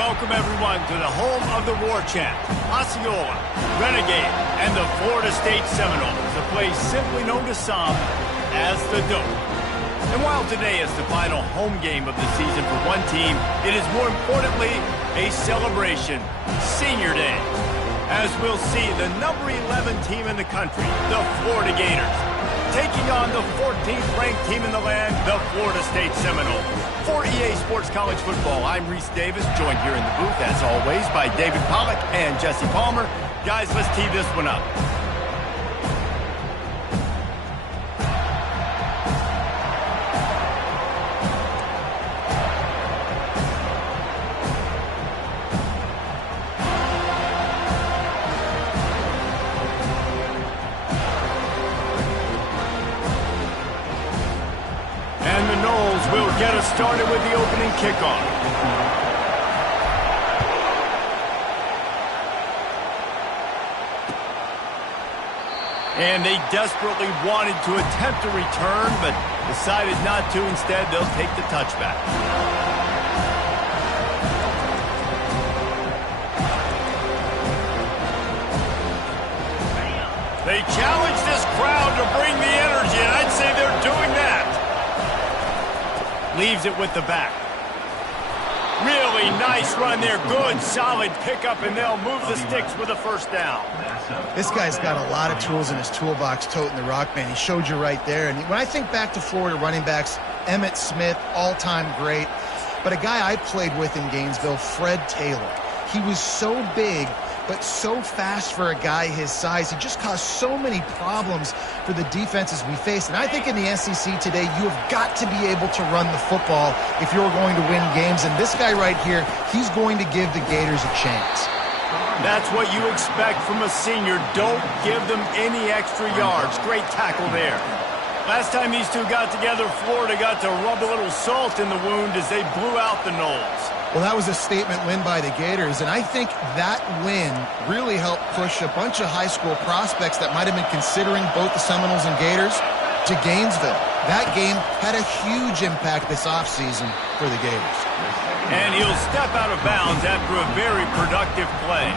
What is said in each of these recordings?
Welcome, everyone, to the home of the War Chant, Osceola, Renegade, and the Florida State Seminoles, a place simply known to some as the Dome. And while today is the final home game of the season for one team, it is more importantly a celebration, Senior Day, as we'll see the number 11 team in the country, the Florida Gators, taking on the 14th ranked team in the land, the Florida State Seminoles. For EA Sports College Football, I'm Reese Davis, joined here in the booth, as always, by David Pollack and Jesse Palmer. Guys, let's tee this one up. Get us started with the opening kickoff. And they desperately wanted to attempt a return, but decided not to. Instead, they'll take the touchback. They challenge this crowd to bring the energy, and I'd say they're doing that. Leaves it with the back. Really nice run there. Good, solid pickup, and they'll move the sticks with a first down. This guy's got a lot of tools in his toolbox toting the rock, man. He showed you right there. And when I think back to Florida running backs, Emmitt Smith, all-time great. But a guy I played with in Gainesville, Fred Taylor. He was so big, but so fast for a guy his size. He just caused so many problems for the defenses we faced. And I think in the SEC today, you have got to be able to run the football if you're going to win games. And this guy right here, he's going to give the Gators a chance. That's what you expect from a senior. Don't give them any extra yards. Great tackle there. Last time these two got together, Florida got to rub a little salt in the wound as they blew out the Noles. Well, that was a statement win by the Gators, and I think that win really helped push a bunch of high school prospects that might have been considering both the Seminoles and Gators to Gainesville. That game had a huge impact this offseason for the Gators. And he'll step out of bounds after a very productive play.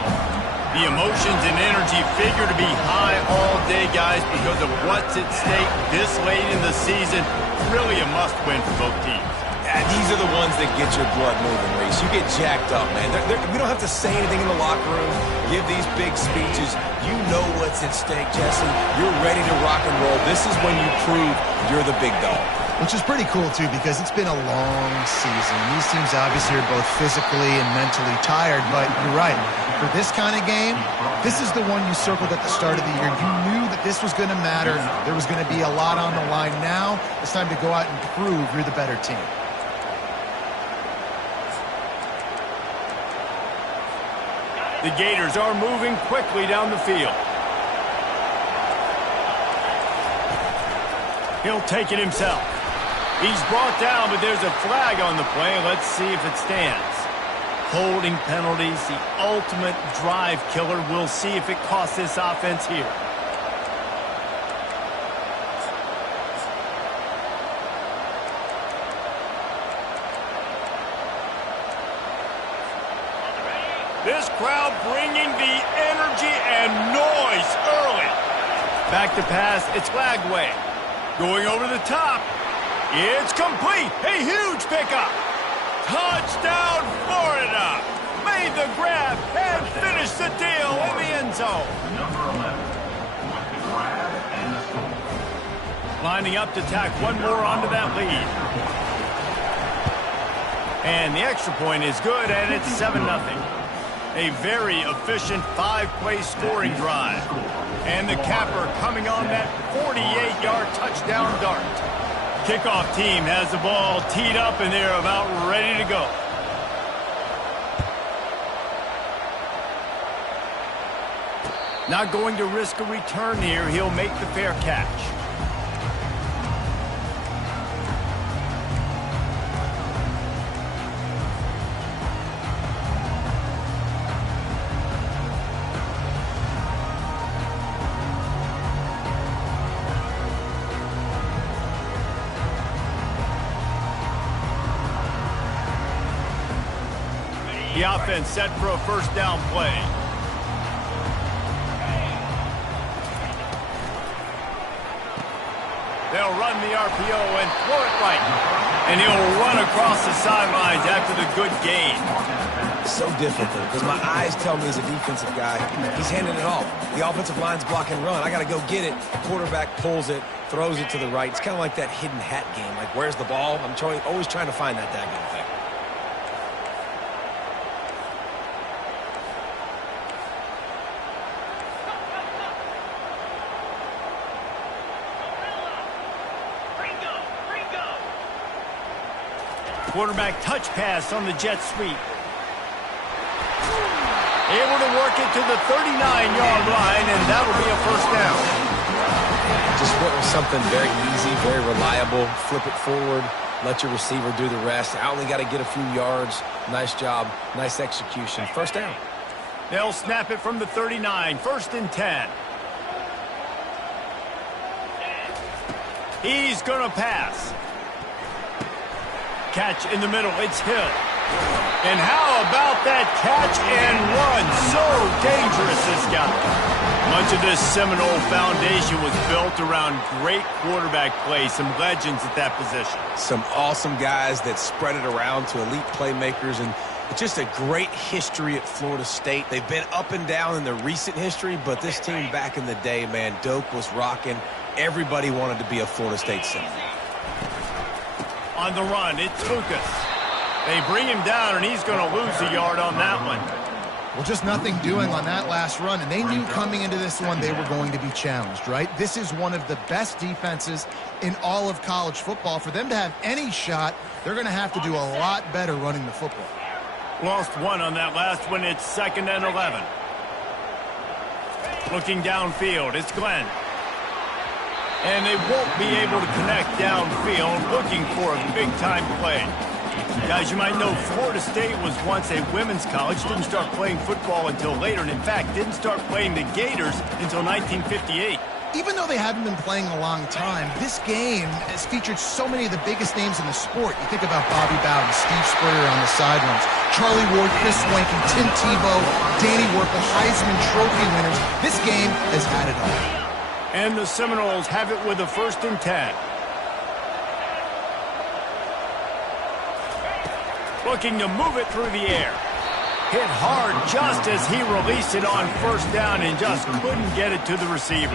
The emotions and energy figure to be high all day, guys, because of what's at stake this late in the season. Really a must-win for both teams. These are the ones that get your blood moving, Reese. You get jacked up, man. We don't have to say anything in the locker room, give these big speeches. You know what's at stake, Jesse. You're ready to rock and roll. This is when you prove you're the big dog. Which is pretty cool, too, because it's been a long season. These teams obviously are both physically and mentally tired, but you're right. For this kind of game, this is the one you circled at the start of the year. You knew that this was going to matter. There was going to be a lot on the line. Now it's time to go out and prove you're the better team. The Gators are moving quickly down the field. He'll take it himself. He's brought down, but there's a flag on the play. Let's see if it stands. Holding penalties, the ultimate drive killer. We'll see if it costs this offense here. This crowd bringing the energy and noise early. Back to pass, it's Lagway. Going over the top. It's complete. A huge pickup. Touchdown, Florida. Made the grab and finished the deal in the end zone. Lining up to tack one more onto that lead. And the extra point is good, and it's 7-0. A very efficient 5-play scoring drive. And the capper coming on that 48-yard touchdown dart. Kickoff team has the ball teed up, and they're about ready to go. Not going to risk a return here. He'll make the fair catch. The offense set for a first down play. They'll run the RPO and throw it right. And he'll run across the sidelines after the good gain. So difficult because my eyes tell me as a defensive guy, he's handing it off. The offensive line's block and run. I got to go get it. Quarterback pulls it, throws it to the right. It's kind of like that hidden hat game. Like, where's the ball? I'm always trying to find that daggone thing. Quarterback touch pass on the jet sweep. Able to work it to the 39-yard line, and that'll be a first down. Just went with something very easy, very reliable. Flip it forward, let your receiver do the rest. I only got to get a few yards. Nice job, nice execution. First down. They'll snap it from the 39, first and 10. He's going to pass. Catch in the middle, it's Hill. And how about that catch and run? So dangerous, this guy. Much of this Seminole foundation was built around great quarterback play, some legends at that position. Some awesome guys that spread it around to elite playmakers, and it's just a great history at Florida State. They've been up and down in the recent history, but this team back in the day, man, Doak was rocking. Everybody wanted to be a Florida State Seminole. On the run, it's Lucas. They bring him down, and he's going to lose a yard on that one. Well, just nothing doing on that last run, and they knew coming into this one they were going to be challenged, right? This is one of the best defenses in all of college football. For them to have any shot, they're going to have to do a lot better running the football. Lost one on that last one. It's 2nd and 11. Looking downfield, it's Glenn. And they won't be able to connect downfield, looking for a big-time play. Guys, you might know Florida State was once a women's college, didn't start playing football until later, and in fact, didn't start playing the Gators until 1958. Even though they haven't been playing a long time, this game has featured so many of the biggest names in the sport. You think about Bobby Bowden, Steve Spurrier on the sidelines, Charlie Ward, Chris Swanky, Tim Tebow, Danny Werkle, Heisman Trophy winners. This game has had it all. And the Seminoles have it with a 1st and 10. Looking to move it through the air. Hit hard just as he released it on first down and just couldn't get it to the receiver.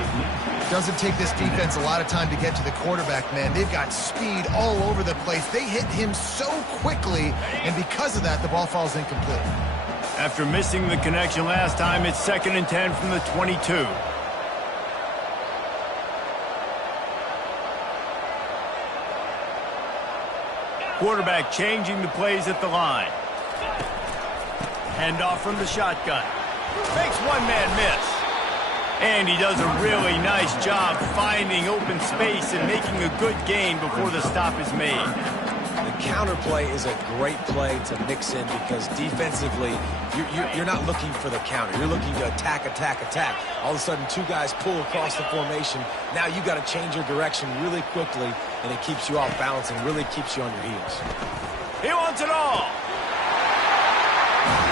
Doesn't take this defense a lot of time to get to the quarterback, man. They've got speed all over the place. They hit him so quickly, and because of that, the ball falls incomplete. After missing the connection last time, it's 2nd and 10 from the 22. Quarterback changing the plays at the line. Handoff from the shotgun. Makes one man miss. And he does a really nice job finding open space and making a good gain before the stop is made. The counter play is a great play to mix in because defensively, you're not looking for the counter. You're looking to attack, attack, attack. All of a sudden, two guys pull across the formation. Now you got to change your direction really quickly, and it keeps you off balance and really keeps you on your heels. He wants it all.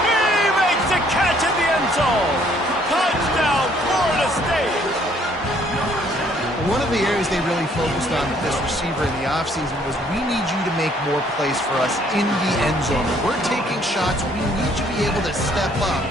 He makes the catch in the end zone. Touchdown, Florida State. One of the areas they really focused on with this receiver in the offseason was we need you to make more plays for us in the end zone. When we're taking shots, we need you to be able to step up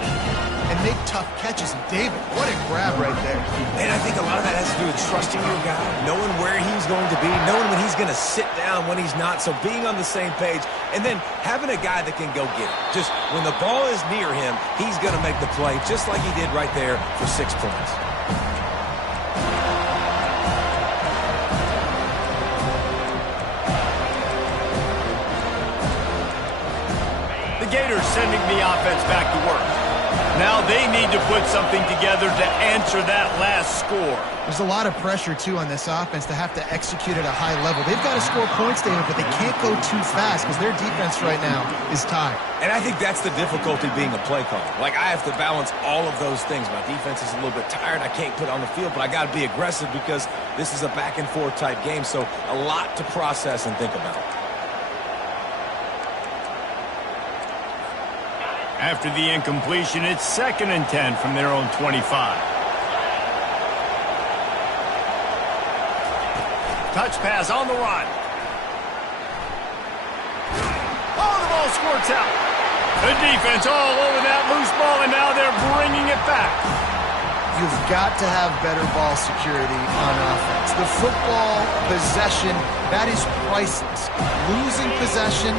and make tough catches. And David, what a grab right there. And I think a lot of that has to do with trusting your guy, knowing where he's going to be, knowing when he's going to sit down, when he's not, so being on the same page, and then having a guy that can go get it. Just when the ball is near him, he's going to make the play just like he did right there for 6 points. The Gators sending the offense back to work. Now they need to put something together to answer that last score. There's a lot of pressure, too, on this offense to have to execute at a high level. They've got to score points, David, but they can't go too fast because their defense right now is tired. And I think that's the difficulty being a play caller. Like, I have to balance all of those things. My defense is a little bit tired. I can't put it on the field, but I got to be aggressive because this is a back-and-forth type game, so a lot to process and think about. After the incompletion, it's 2nd and 10 from their own 25. Touch pass on the run. Oh, the ball squirts out. The defense all over that loose ball, and now they're bringing it back. You've got to have better ball security on offense. The football possession, that is priceless. Losing possession,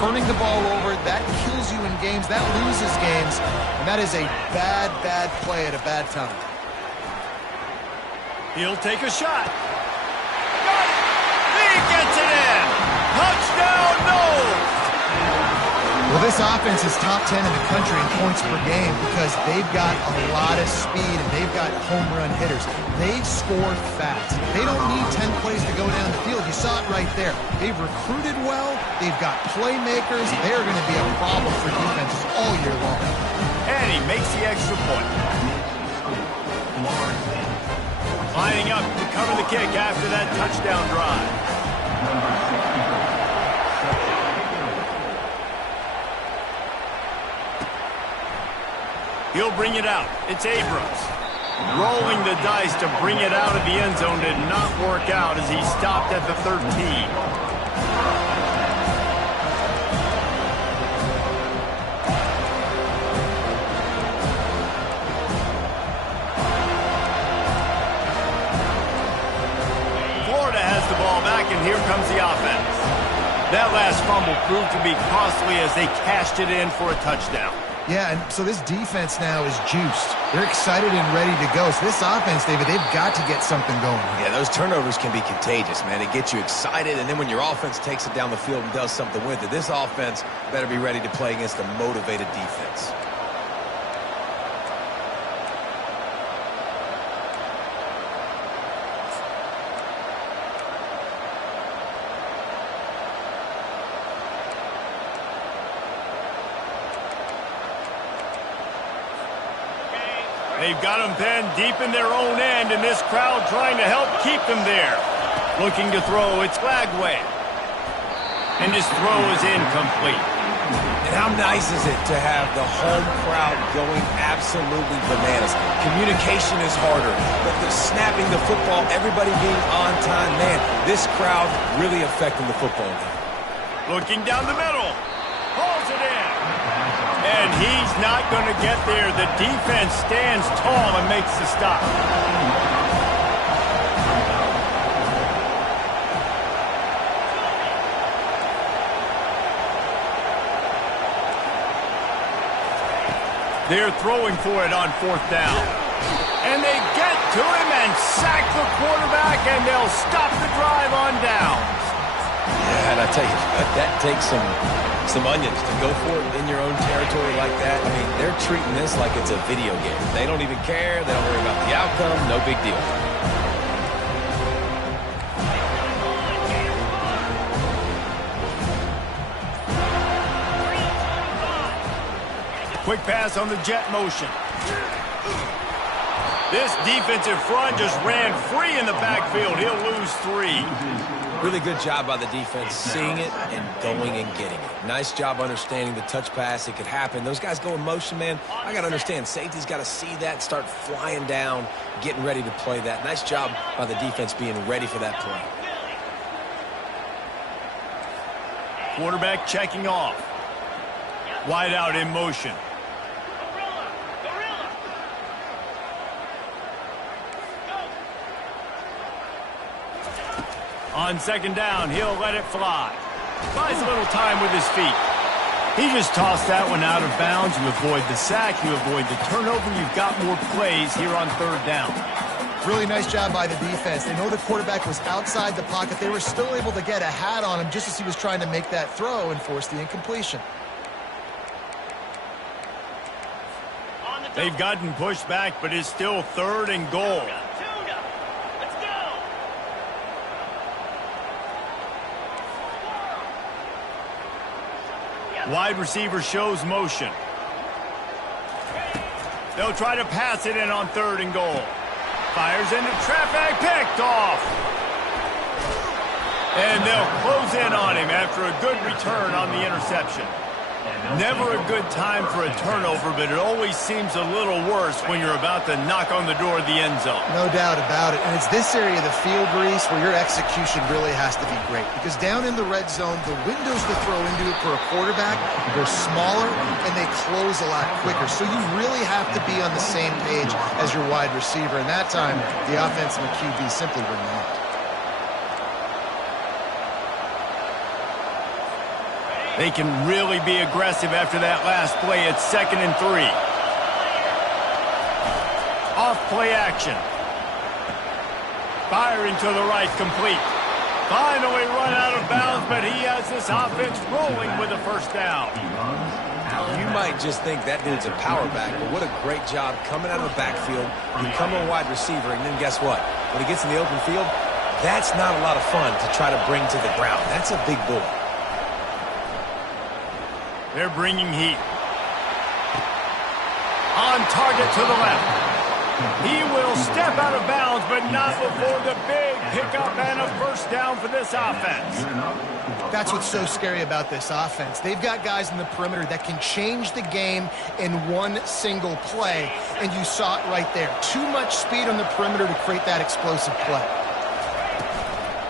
turning the ball over, that kills you in games, that loses games, and that is a bad, bad play at a bad time. He'll take a shot. Got it! He gets it in! Touchdown, no! Well, this offense is top 10 in the country in points per game because they've got a lot of speed and they've got home run hitters. They score fast. They don't need 10 plays to go down the field. You saw it right there. They've recruited well. They've got playmakers. They're going to be a problem for defenses all year long. And he makes the extra point. Lining up to cover the kick after that touchdown drive. He'll bring it out. It's Abrams. Rolling the dice to bring it out of the end zone did not work out as he stopped at the 13. Florida has the ball back, and here comes the offense. That last fumble proved to be costly as they cashed it in for a touchdown. Yeah, and so this defense now is juiced. They're excited and ready to go. So this offense, David, they've got to get something going. Yeah, those turnovers can be contagious, man. It gets you excited, and then when your offense takes it down the field and does something with it, this offense better be ready to play against a motivated defense. They've got them pinned deep in their own end, and this crowd trying to help keep them there. Looking to throw, it's Flagway. And his throw is incomplete. And how nice is it to have the home crowd going absolutely bananas? Communication is harder, but the snapping the football, everybody being on time, man, this crowd really affecting the football game. Looking down the middle. Hauls it in. And he's not going to get there. The defense stands tall and makes the stop. They're throwing for it on 4th down. And they get to him and sack the quarterback, and they'll stop the drive on downs. Yeah, and I tell you, that takes some onions to go for it in your own territory like that. I mean, they're treating this like it's a video game. They don't even care. They don't worry about the outcome. No big deal. Quick pass on the jet motion. This defensive front just ran free in the backfield. He'll lose 3. Really good job by the defense, seeing it and going and getting it. Nice job understanding the touch pass. It could happen. Those guys go in motion, man. I got to understand, safety's got to see that, start flying down, getting ready to play that. Nice job by the defense being ready for that play. Quarterback checking off. Wide out in motion. On 2nd down, he'll let it fly. Buys a little time with his feet. He just tossed that one out of bounds. You avoid the sack, you avoid the turnover. You've got more plays here on 3rd down. Really nice job by the defense. They know the quarterback was outside the pocket. They were still able to get a hat on him just as he was trying to make that throw and force the incompletion. They've gotten pushed back, but it's still 3rd and goal. Wide receiver shows motion. They'll try to pass it in on 3rd and goal. Fires into traffic, picked off. And they'll close in on him after a good return on the interception. Never a good time for a turnover, but it always seems a little worse when you're about to knock on the door of the end zone. No doubt about it. And it's this area of the field, Reese, where your execution really has to be great. Because down in the red zone, the windows to throw into it for a quarterback, they're smaller and they close a lot quicker. So you really have to be on the same page as your wide receiver. And that time, the offense and the QB simply were not. They can really be aggressive after that last play. It's 2nd and 3. Off play action. Firing to the right, complete. Finally run out of bounds, but he has this offense rolling with a first down. You might just think that dude's a power back, but what a great job coming out of the backfield, becoming a wide receiver, and then guess what? When he gets in the open field, that's not a lot of fun to try to bring to the ground. That's a big boy. They're bringing heat. On target to the left. He will step out of bounds, but not before the big pickup and a first down for this offense. That's what's so scary about this offense. They've got guys in the perimeter that can change the game in one single play, and you saw it right there. Too much speed on the perimeter to create that explosive play.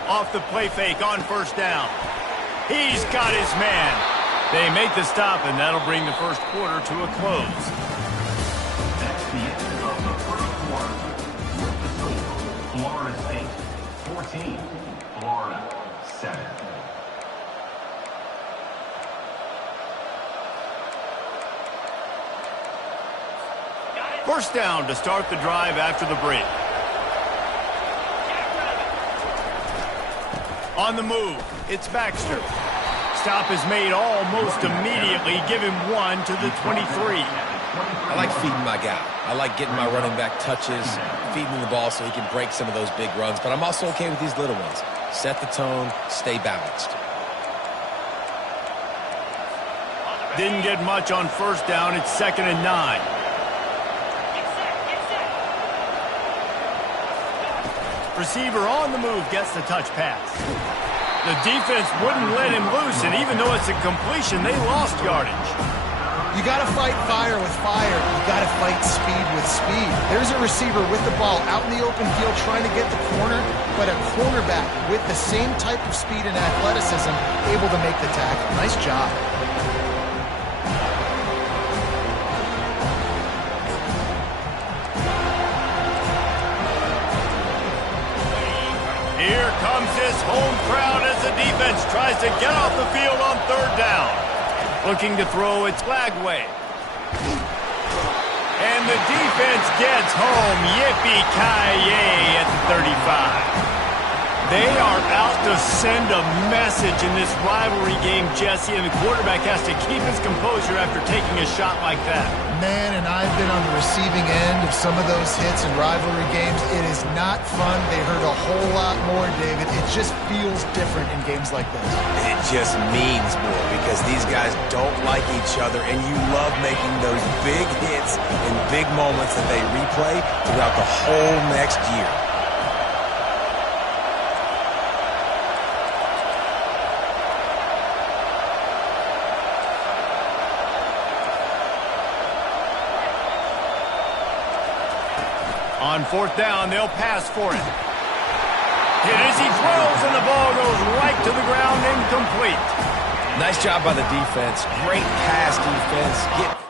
Off the play fake on first down. He's got his man. They make the stop, and that'll bring the first quarter to a close. That's the end of the first quarter. With the score, Florida State 14, Florida 7. First down to start the drive after the break. On the move, it's Baxter. Stop is made almost immediately. Give him 1 to the 23. I like feeding my guy. I like getting my running back touches, feeding him the ball so he can break some of those big runs. But I'm also okay with these little ones. Set the tone, stay balanced. Didn't get much on first down. It's 2nd and 9. Receiver on the move gets the touch pass. The defense wouldn't let him loose, and even though it's a completion, they lost yardage. You got to fight fire with fire. You got to fight speed with speed. There's a receiver with the ball out in the open field trying to get the corner, but a cornerback with the same type of speed and athleticism able to make the tackle. Nice job. Here comes this home crowd as the defense tries to get off the field on third down. Looking to throw, it's Flagway. And the defense gets home. Yippee-ki-yay at the 35. They are out to send a message in this rivalry game, Jesse, and the quarterback has to keep his composure after taking a shot like that. Man, and I've been on the receiving end of some of those hits in rivalry games. It is not fun. They hurt a whole lot more, David. It just feels different in games like this. It just means more because these guys don't like each other, and you love making those big hits and big moments that they replay throughout the whole next year. On fourth down, they'll pass for it. Hit as he throws, and the ball goes right to the ground, incomplete. Nice job by the defense. Great pass defense.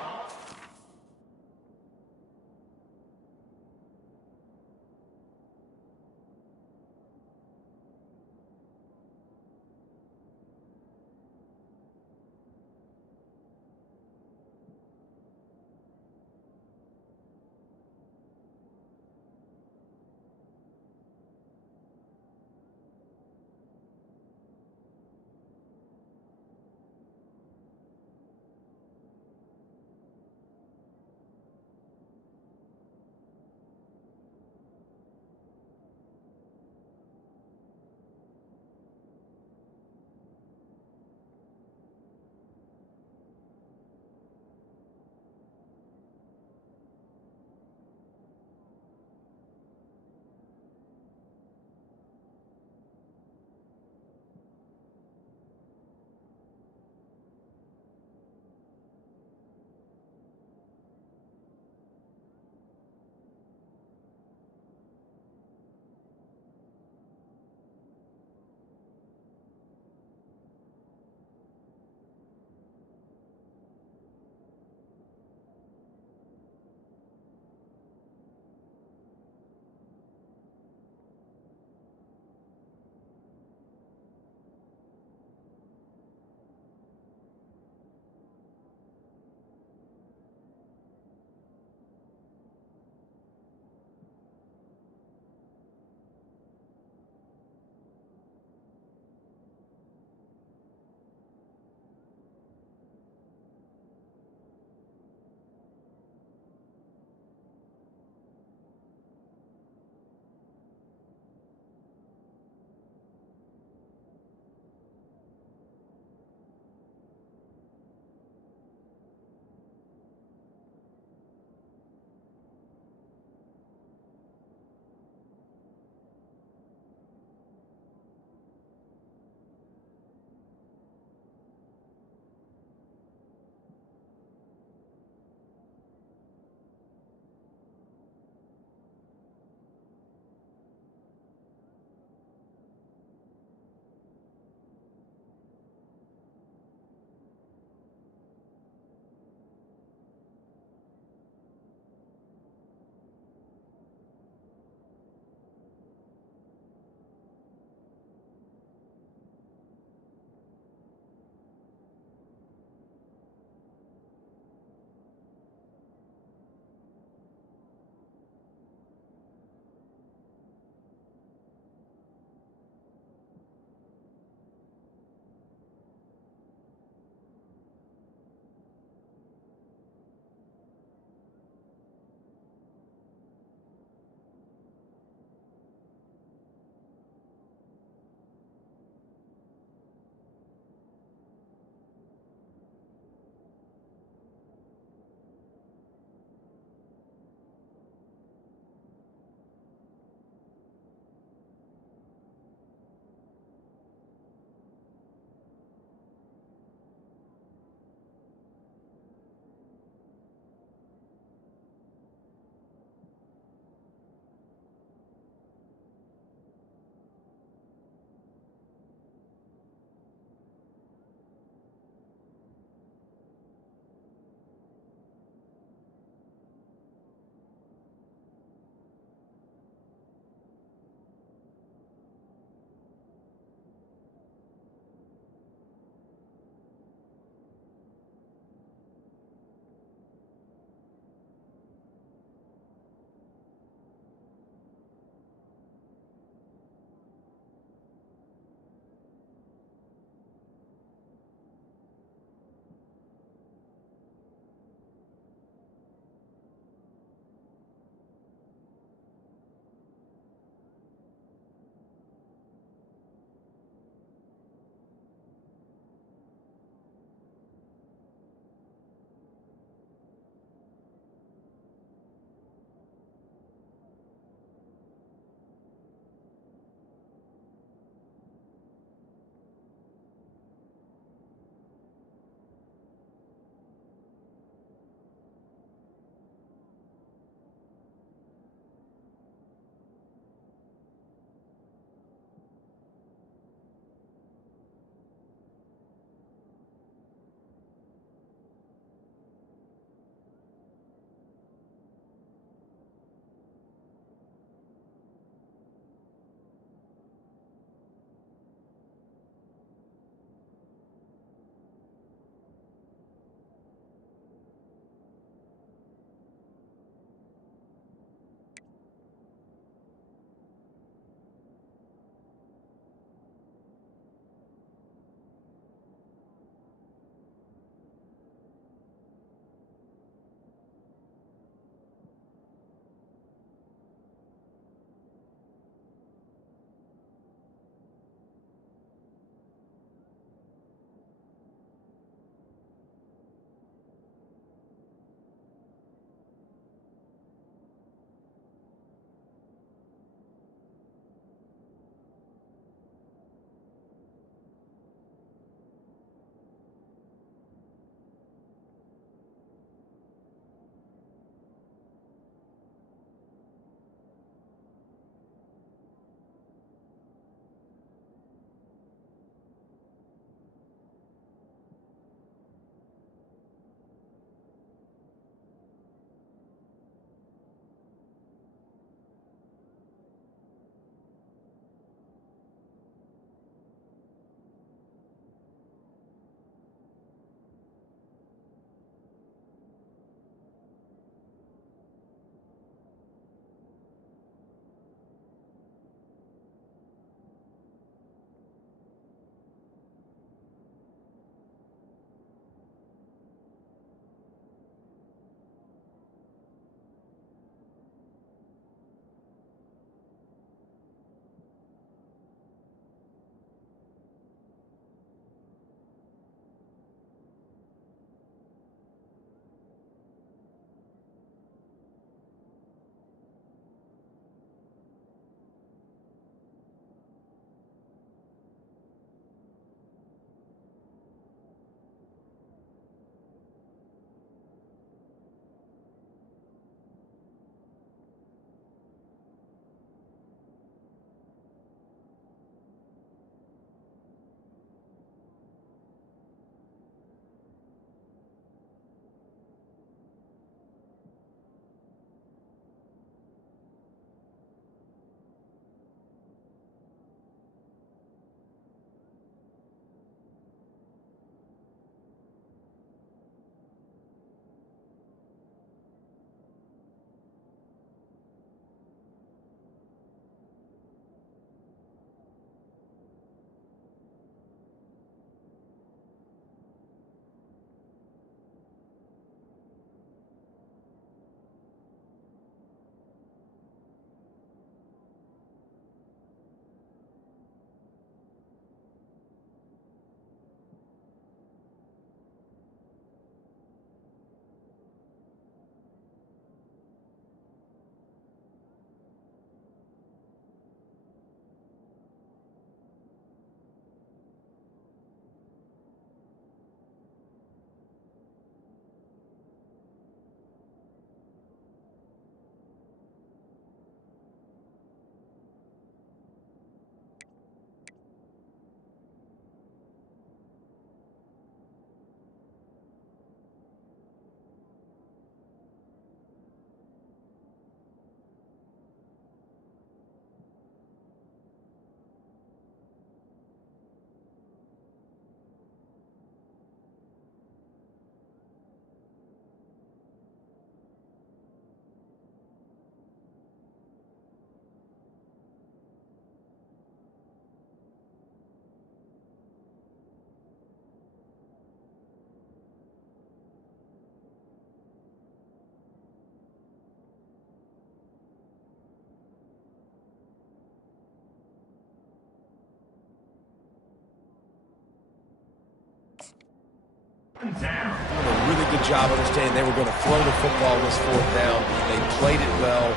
down. Doing a really good job understanding they were going to throw the football on this fourth down. They played it well.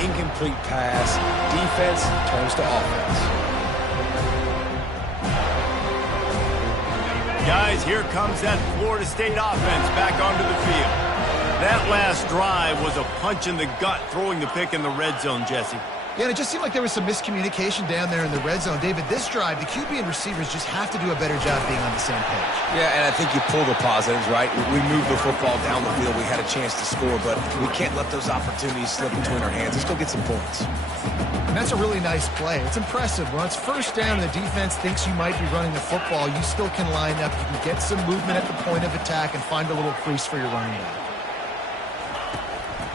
Incomplete pass. Defense turns to offense. Guys, here comes that Florida State offense back onto the field. That last drive was a punch in the gut, throwing the pick in the red zone, Jesse. Yeah, and it just seemed like there was some miscommunication down there in the red zone. David, this drive, the QB and receivers just have to do a better job being on the same page. Yeah, and I think you pull the positives, right? We moved the football down the field. We had a chance to score, but we can't let those opportunities slip between our hands. Let's go get some points. And that's a really nice play. It's impressive. When it's first down and the defense thinks you might be running the football, you still can line up. You can get some movement at the point of attack and find a little crease for your running back.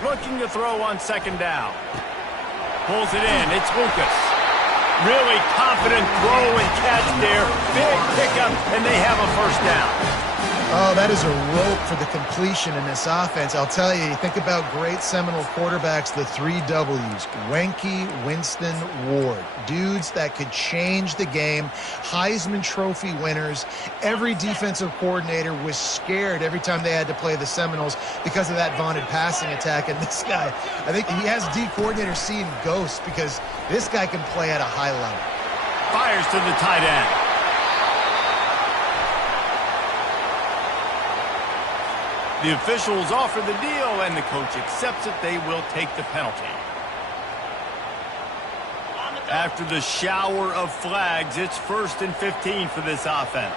Looking to throw on second down. Pulls it in. It's Lucas. Really confident throw and catch there. Big pickup, and they have a first down. Oh, that is a rope for the completion in this offense. I'll tell you, you think about great Seminole quarterbacks, the 3 W's, Wenke, Winston, Ward. Dudes that could change the game, Heisman Trophy winners. Every defensive coordinator was scared every time they had to play the Seminoles because of that vaunted passing attack. And this guy, I think he has D coordinators seeing ghosts because this guy can play at a high level. Fires to the tight end. The officials offer the deal, and the coach accepts it. They will take the penalty. After the shower of flags, it's 1st and 15 for this offense.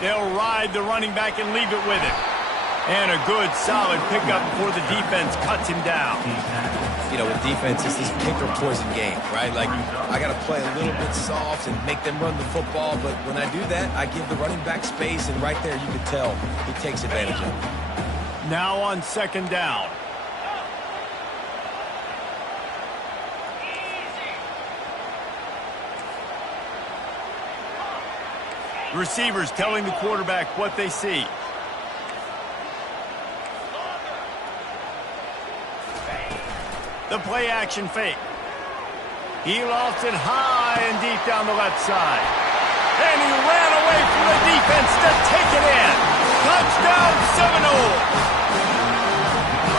They'll ride the running back and leave it with him. And a good, solid pickup before the defense cuts him down. You know, with defense, it's this pick or poison game, right? Like, I got to play a little bit soft and make them run the football, but when I do that, I give the running back space, and right there you can tell he takes advantage of it. Now on second down. Receivers telling the quarterback what they see. The play action fake. He lofts it high and deep down the left side. And he ran away from the defense to take it in. Touchdown Seminole.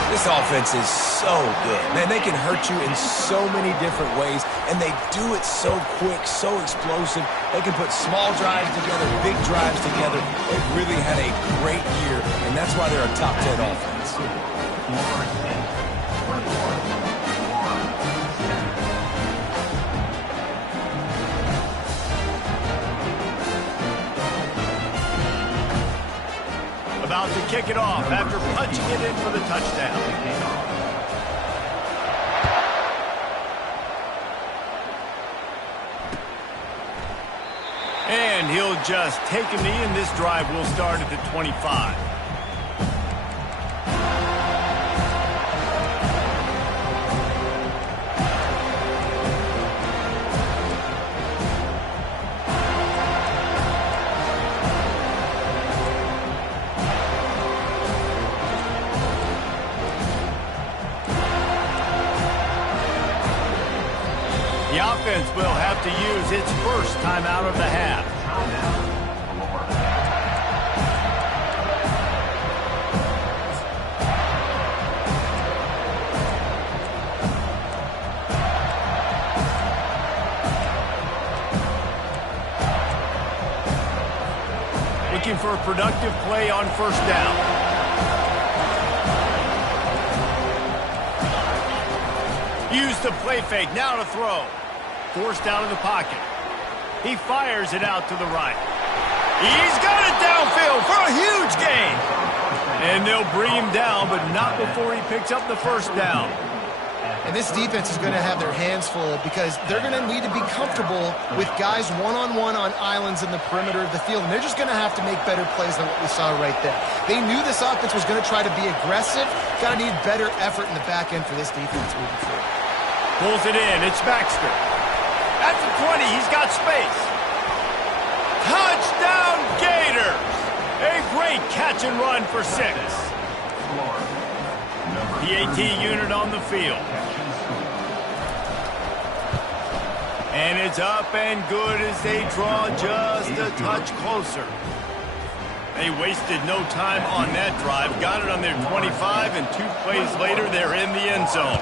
This offense is so good. Man, they can hurt you in so many different ways, and they do it so quick, so explosive. They can put small drives together, big drives together. They've really had a great year, and that's why they're a top 10 offense. About to kick it off after punching it in for the touchdown. And he'll just take a knee, and this drive will start at the 25. The offense will have to use its first timeout of the half. Looking for a productive play on first down. Use the play fake, now to throw. Forced out of the pocket. He fires it out to the right. He's got it downfield for a huge gain. And they'll bring him down, but not before he picks up the first down. And this defense is going to have their hands full because they're going to need to be comfortable with guys one-on-one on islands in the perimeter of the field. And they're just going to have to make better plays than what we saw right there. They knew this offense was going to try to be aggressive. Got to need better effort in the back end for this defense moving forward. Pulls it in. It's Baxter. At the 20, he's got space. Touchdown Gators! A great catch and run for 6. PAT unit on the field. And it's up and good as they draw just a touch closer. They wasted no time on that drive. Got it on their 25, and 2 plays later, they're in the end zone.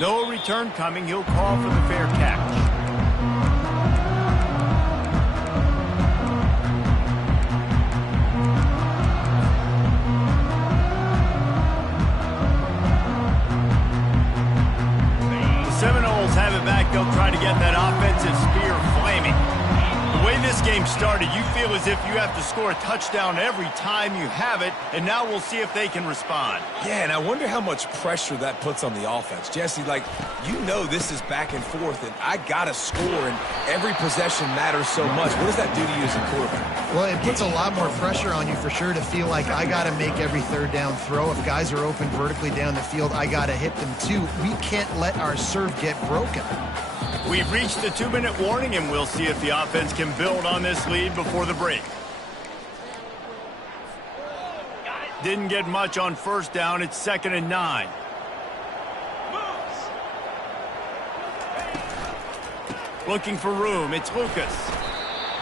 No return coming. He'll call for the fair catch. Seminoles have it back. They'll try to get that offensive spear flaming. The way this game started, you feel as if you have to score a touchdown every time you have it, and now we'll see if they can respond. Yeah, and I wonder how much pressure that puts on the offense. Jesse, like, you know this is back and forth, and I got to score, and every possession matters so much. What does that do to you as a quarterback? Well, it puts a lot more pressure on you for sure to feel like I got to make every third down throw. If guys are open vertically down the field, I got to hit them too. We can't let our serve get broken. We've reached the 2-minute warning, and we'll see if the offense can build on this lead before the break. Didn't get much on first down. It's 2nd and 9. Looking for room. It's Lucas.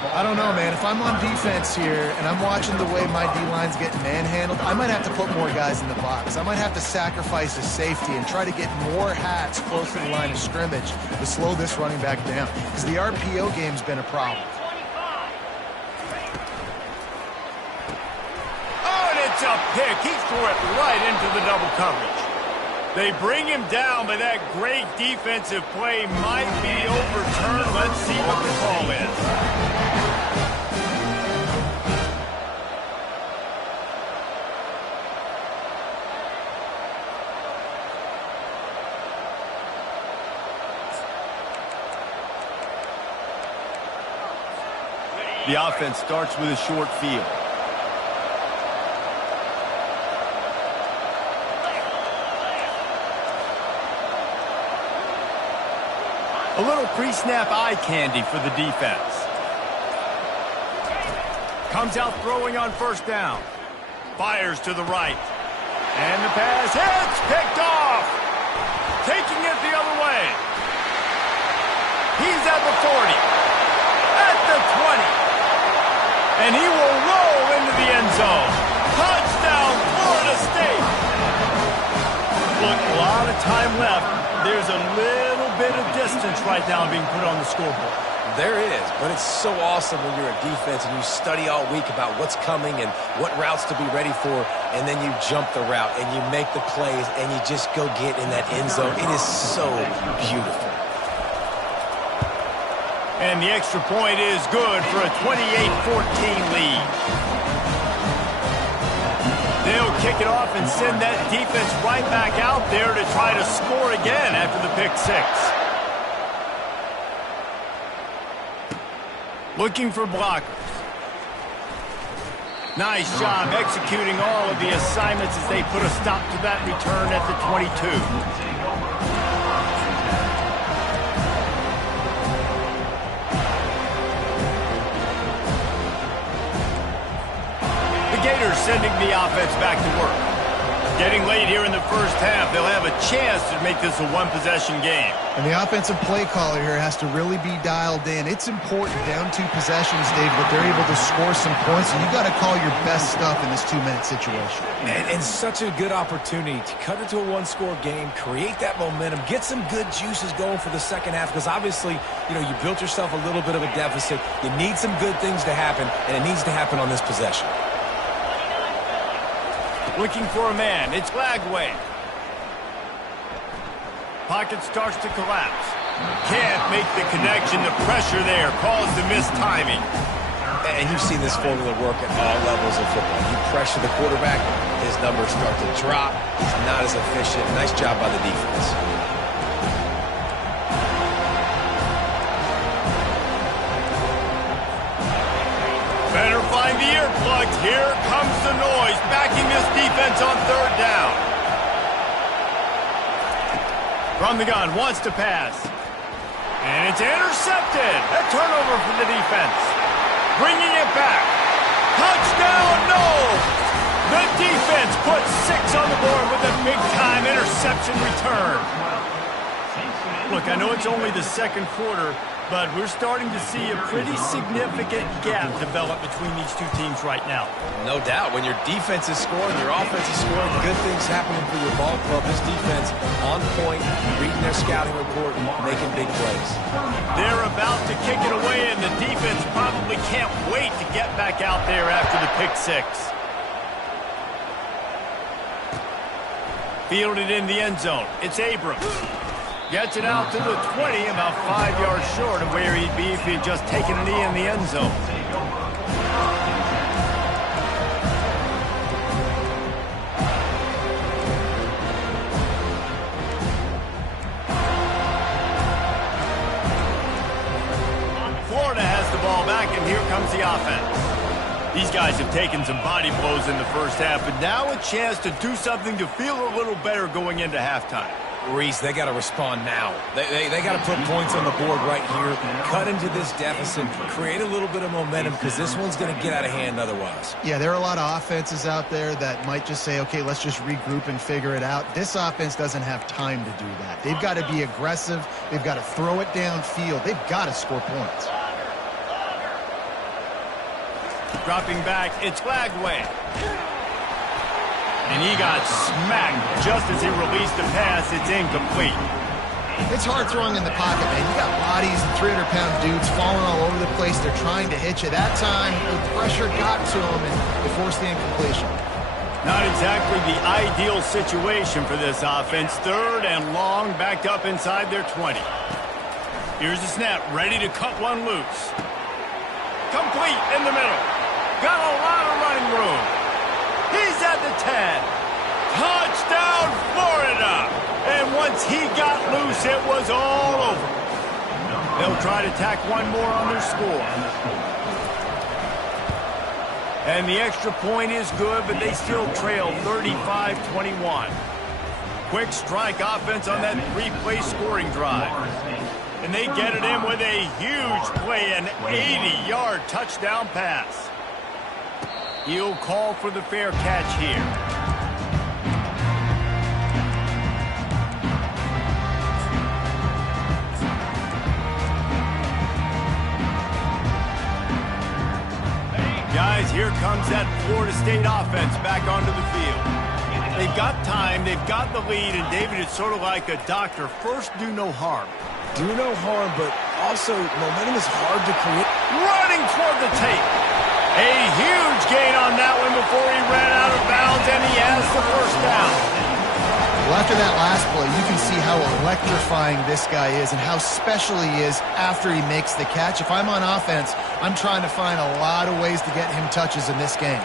I don't know, man. If I'm on defense here and I'm watching the way my D-line's getting manhandled, I might have to put more guys in the box. I might have to sacrifice his safety and try to get more hats close to the line of scrimmage to slow this running back down, because the RPO game's been a problem. Oh, and it's a pick. He threw it right into the double coverage. They bring him down, but that great defensive play might be overturned. Let's see what the call is. The offense starts with a short field. A little pre-snap eye candy for the defense. Comes out throwing on first down. Fires to the right. And the pass hits, picked off. Taking it the other way. He's at the 40. At the 20. And he will roll into the end zone. Touchdown, Florida State. Look, a lot of time left. There's a little bit of distance right now being put on the scoreboard. There is, but it's so awesome when you're a defense and you study all week about what's coming and what routes to be ready for, and then you jump the route and you make the plays and you just go get in that end zone. It is so beautiful. And the extra point is good for a 28-14 lead. They'll kick it off and send that defense right back out there to try to score again after the pick six. Looking for blockers. Nice job executing all of the assignments as they put a stop to that return at the 22. Gators sending the offense back to work. Getting late here in the first half, they'll have a chance to make this a one-possession game. And the offensive play caller here has to really be dialed in. It's important down 2 possessions, Dave, that they're able to score some points, and you got to call your best stuff in this 2-minute situation. And such a good opportunity to cut into a one-score game, create that momentum, get some good juices going for the second half, because obviously, you know, you built yourself a little bit of a deficit. You need some good things to happen, and it needs to happen on this possession. Looking for a man. It's Lagway. Pocket starts to collapse. Can't make the connection. The pressure there caused the missed timing. And you've seen this formula work at all levels of football. You pressure the quarterback, his numbers start to drop. He's not as efficient. Nice job by the defense. Better find the earplugs. Here comes the noise, backing this defense on third down. From the gun, wants to pass. And it's intercepted. A turnover for the defense. Bringing it back. Touchdown, no! The defense puts 6 on the board with a big-time interception. interception return. Look, I know it's only the second quarter, but we're starting to see a pretty significant gap develop between these two teams right now. No doubt. When your defense is scoring, your offense is scoring, good things happening for your ball club. This defense on point, reading their scouting report, making big plays. They're about to kick it away, and the defense probably can't wait to get back out there after the pick six. Fielded in the end zone. It's Abrams. Gets it out to the 20, about 5 yards short of where he'd be if he had just taken a knee in the end zone. Florida has the ball back, and here comes the offense. These guys have taken some body blows in the first half, but now a chance to do something to feel a little better going into halftime. Reese, they got to respond now. They got to put points on the board right here, cut into this deficit, create a little bit of momentum because this one's going to get out of hand otherwise. Yeah, there are a lot of offenses out there that might just say, okay, let's just regroup and figure it out. This offense doesn't have time to do that. They've got to be aggressive. They've got to throw it downfield. They've got to score points. Dropping back, it's Flagway. And he got smacked just as he released the pass. It's incomplete. It's hard throwing in the pocket, man. You got bodies and 300-pound dudes falling all over the place. They're trying to hit you. That time, the pressure got to him, and it forced the incompletion. Not exactly the ideal situation for this offense. Third and long, backed up inside their 20. Here's the snap, ready to cut one loose. Complete in the middle. Got a lot of running room. He's at the 10. Touchdown, Florida. And once he got loose, it was all over. They'll try to tack one more on their score. And the extra point is good, but they still trail 35-21. Quick strike offense on that three-play scoring drive. And they get it in with a huge play, an 80-yard touchdown pass. He'll call for the fair catch here. Guys, here comes that Florida State offense back onto the field. They've got time, they've got the lead, and David, it's sort of like a doctor. First, do no harm. Do no harm, but also momentum is hard to create. Running toward the tape. A huge gain on that one before he ran out of bounds, and he has the first down. Well, after that last play, you can see how electrifying this guy is and how special he is after he makes the catch. If I'm on offense, I'm trying to find a lot of ways to get him touches in this game.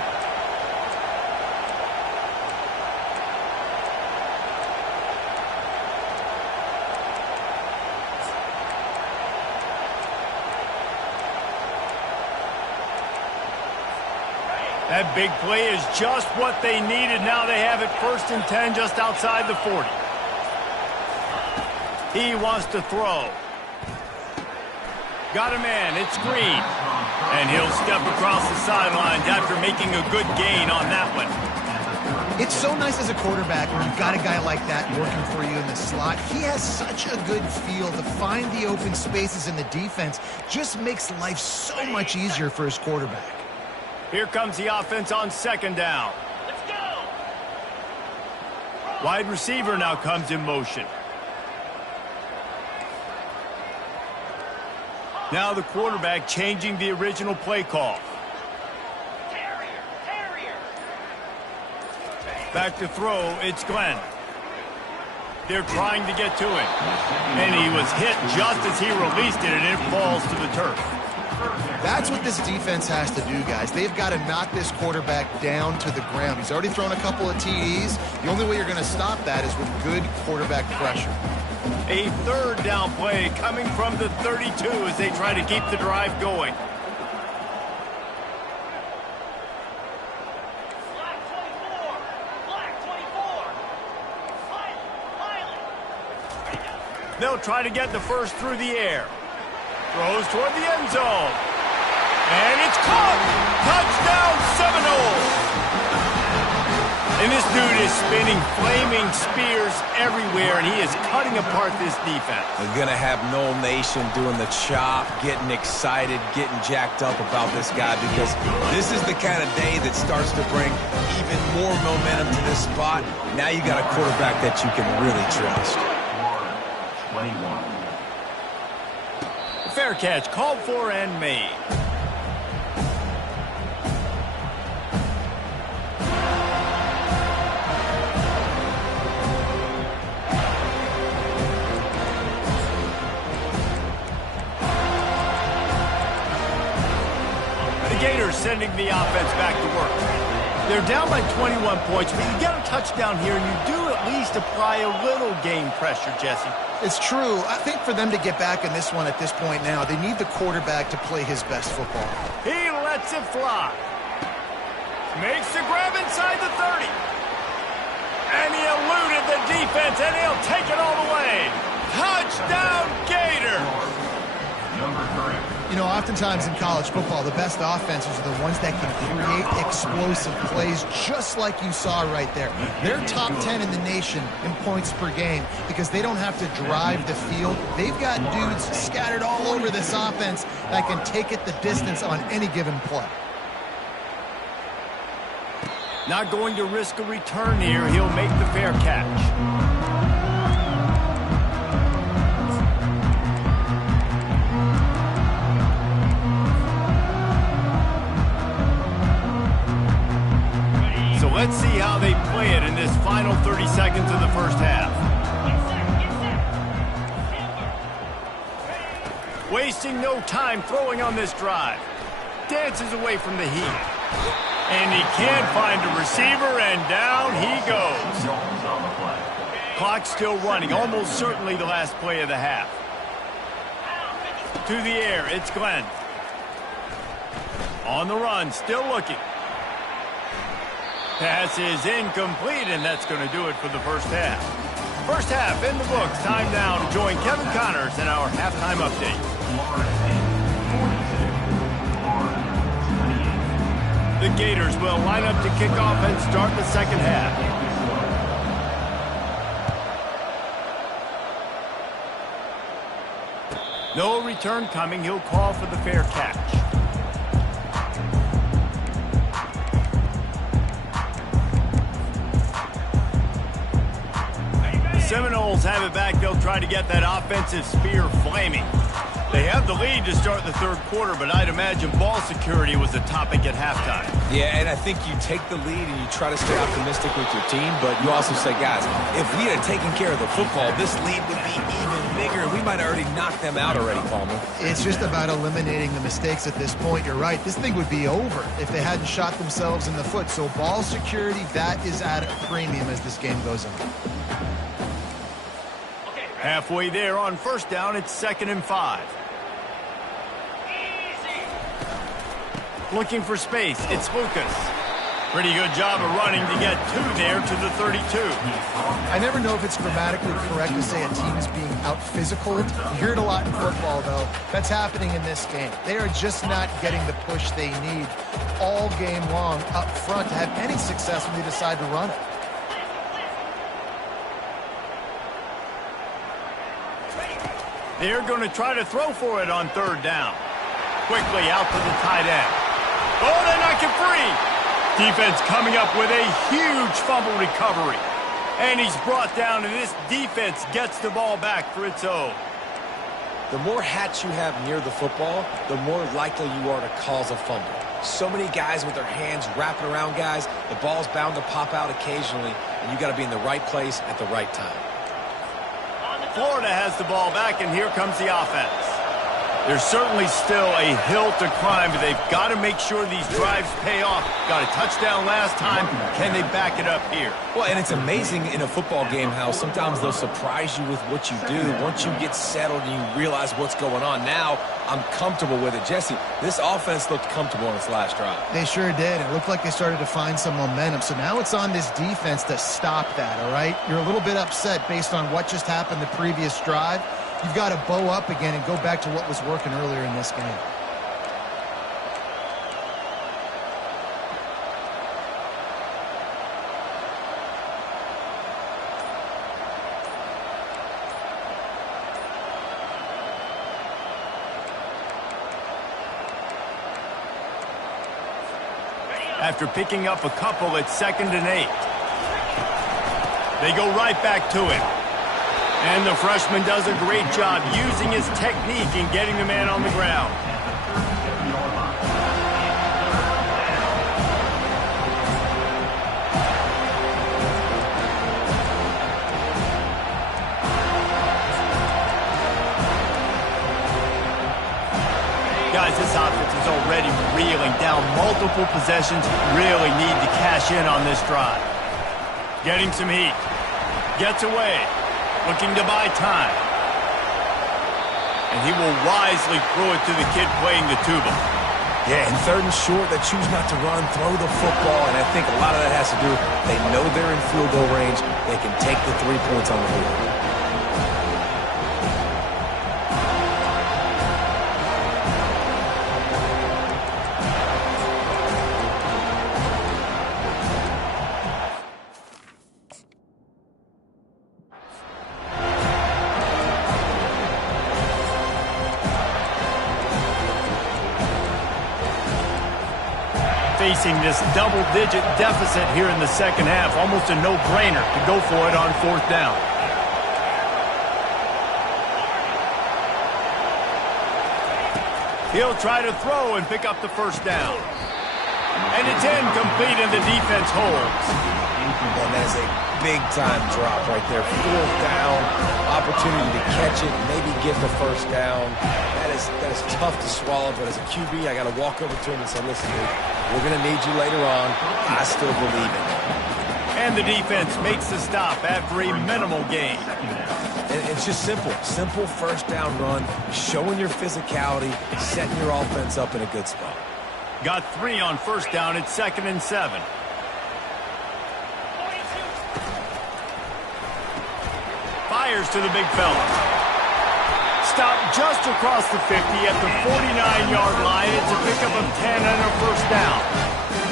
That big play is just what they needed. Now they have it 1st and 10 just outside the 40. He wants to throw. Got a man. It's Green. And he'll step across the sidelines after making a good gain on that one. It's so nice as a quarterback when you've got a guy like that working for you in the slot. He has such a good feel to find the open spaces in the defense. Just makes life so much easier for his quarterback. Here comes the offense on 2nd down. Let's go. Wide receiver now comes in motion. Now the quarterback changing the original play call. Back to throw, it's Glenn. They're trying to get to him. And he was hit just as he released it, and it falls to the turf. That's what this defense has to do, guys. They've got to knock this quarterback down to the ground. He's already thrown a couple of TDs. The only way you're going to stop that is with good quarterback pressure. A 3rd down play coming from the 32 as they try to keep the drive going. They'll try to get the first through the air. Throws toward the end zone. And it's caught! Touchdown Seminoles! And this dude is spinning flaming spears everywhere, and he is cutting apart this defense. We're going to have Noel Nation doing the chop, getting excited, getting jacked up about this guy, because this is the kind of day that starts to bring even more momentum to this spot. Now you got a quarterback that you can really trust. 21. Fair catch called for and made. The Gators sending the offense back to work. They're down by 21 points, but you get a touchdown here, and you do at least apply a little game pressure, Jesse. It's true. I think for them to get back in this one at this point now, they need the quarterback to play his best football. He lets it fly. Makes the grab inside the 30. And he eluded the defense, and he'll take it all the way. Touchdown, Gator! Number 3. You know, oftentimes in college football, the best offenses are the ones that can create explosive plays, just like you saw right there. They're top 10 in the nation in points per game because they don't have to drive the field. They've got dudes scattered all over this offense that can take it the distance on any given play. Not going to risk a return here. He'll make the fair catch. Let's see how they play it in this final 30 seconds of the first half. Wasting no time throwing on this drive. Dances away from the heat. And he can't find a receiver, and down he goes. Clock still running, almost certainly the last play of the half. To the air, it's Glenn. On the run, still looking. Pass is incomplete, and that's going to do it for the first half. First half in the books. Time now to join Kevin Connors in our halftime update. The Gators will line up to kick off and start the second half. No return coming. He'll call for the fair catch. Seminoles have it back. They'll try to get that offensive spear flaming. They have the lead to start the third quarter, but I'd imagine ball security was a topic at halftime. Yeah, and I think you take the lead and you try to stay optimistic with your team, but you also say, guys, if we had taken care of the football, this lead would be even bigger. We might have already knocked them out already, Palmer. It's just about eliminating the mistakes at this point. You're right. This thing would be over if they hadn't shot themselves in the foot. So ball security, that is at a premium as this game goes on. Halfway there on first down, it's 2nd and 5. Looking for space, it's Lucas. Pretty good job of running to get 2 there to the 32. I never know if it's grammatically correct to say a team is being out-physicaled. You hear it a lot in football, though. That's happening in this game. They are just not getting the push they need all game long up front to have any success when they decide to run it. They're going to try to throw for it on 3rd down. Quickly out to the tight end. Oh, they knock it free. Defense coming up with a huge fumble recovery. And he's brought down, and this defense gets the ball back for its own. The more hats you have near the football, the more likely you are to cause a fumble. So many guys with their hands wrapping around guys, the ball's bound to pop out occasionally, and you got to be in the right place at the right time. Florida has the ball back, and here comes the offense. There's certainly still a hill to climb, but they've got to make sure these drives pay off. Got a touchdown last time. Can they back it up here? Well, and it's amazing in a football game how sometimes they'll surprise you with what you do. Once you get settled and you realize what's going on, now I'm comfortable with it. Jesse, this offense looked comfortable in its last drive. They sure did. It looked like they started to find some momentum. So now it's on this defense to stop that, all right? You're a little bit upset based on what just happened the previous drive. You've got to bow up again and go back to what was working earlier in this game. after picking up a couple at 2nd and 8. They go right back to him. And the freshman does a great job using his technique in getting the man on the ground. Guys, this offense is already reeling down multiple possessions. Really need to cash in on this drive. Getting some heat. Gets away. Looking to buy time. And he will wisely throw it to the kid playing the tuba. Yeah, and 3rd and short, they choose not to run, throw the football, and I think a lot of that has to do, they know they're in field goal range. They can take the 3 points on the board. Facing this double-digit deficit here in the 2nd half, almost a no-brainer to go for it on 4th down. He'll try to throw and pick up the 1st down. And it's incomplete, and the defense holds. And that is a big-time drop right there. 4th down, opportunity to catch it, maybe get the 1st down. That is tough to swallow, but as a QB, I got to walk over to him and say, listen, dude, we're going to need you later on. I still believe it. And the defense makes the stop after a minimal gain. And it's just simple. Simple 1st down run, showing your physicality, setting your offense up in a good spot. Got 3 on 1st down at 2nd and 7. Fires to the big fella. Stopped just across the 50 at the 49-yard line. It's a pickup of 10 and a 1st down.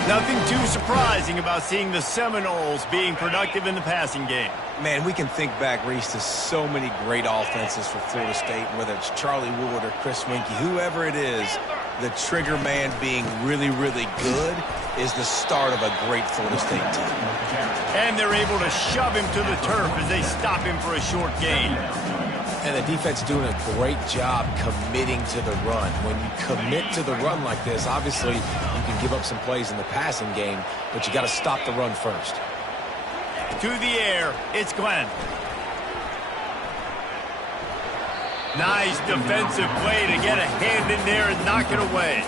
Nothing too surprising about seeing the Seminoles being productive in the passing game. Man, we can think back, Reese, to so many great offenses for Florida State, whether it's Charlie Wood or Chris Winkie, whoever it is, the trigger man being really, really good is the start of a great Florida State team. And they're able to shove him to the turf as they stop him for a short gain. And the defense doing a great job committing to the run. When you commit to the run like this, obviously you can give up some plays in the passing game, but you got to stop the run first. To the air, it's Glenn. Nice defensive play to get a hand in there and knock it away.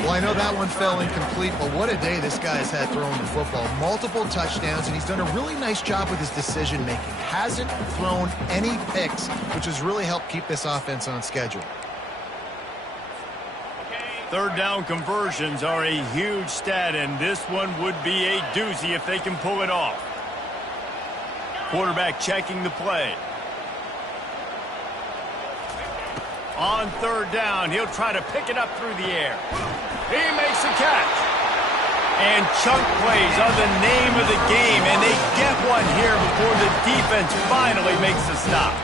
Well, I know that one fell incomplete, but what a day this guy's had throwing the football. Multiple touchdowns, and he's done a really nice job with his decision-making. Hasn't thrown any picks, which has really helped keep this offense on schedule. 3rd down conversions are a huge stat, and this one would be a doozy if they can pull it off. Quarterback checking the play. On 3rd down, he'll try to pick it up through the air. He makes a catch. And chunk plays are the name of the game, and they get one here before the defense finally makes the stop.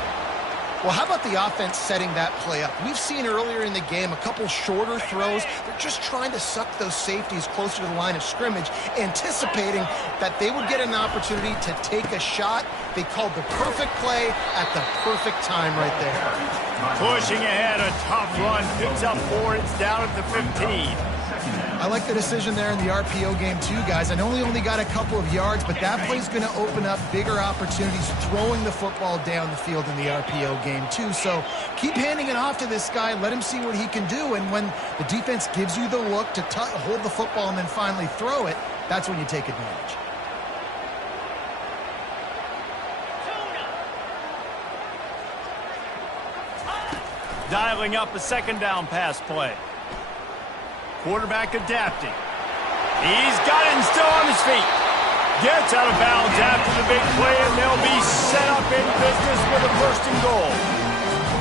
Well, how about the offense setting that play up? We've seen earlier in the game a couple shorter throws. They're just trying to suck those safeties closer to the line of scrimmage, anticipating that they would get an opportunity to take a shot. They called the perfect play at the perfect time right there. Pushing ahead, a tough run, picks up 4, it's down at the 15. I like the decision there in the RPO game too, guys. I know he only got a couple of yards, but that play's going to open up bigger opportunities throwing the football down the field in the RPO game too. So keep handing it off to this guy. Let him see what he can do. And when the defense gives you the look to hold the football and then finally throw it, that's when you take advantage. Dialing up a 2nd down pass play. Quarterback adapting. He's got it and still on his feet. Gets out of bounds after the big play, and they'll be set up in business with a 1st and goal.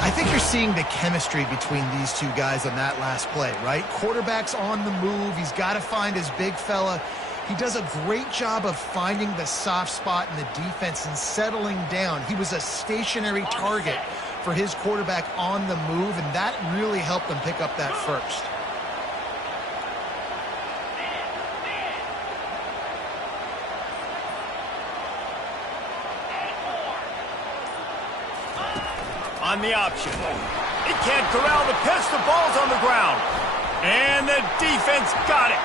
I think you're seeing the chemistry between these two guys on that last play, right? Quarterback's on the move. He's got to find his big fella. He does a great job of finding the soft spot in the defense and settling down. He was a stationary target for his quarterback on the move, and that really helped them pick up that 1st. on the option. He can't corral the pitch. The ball's on the ground. And the defense got it.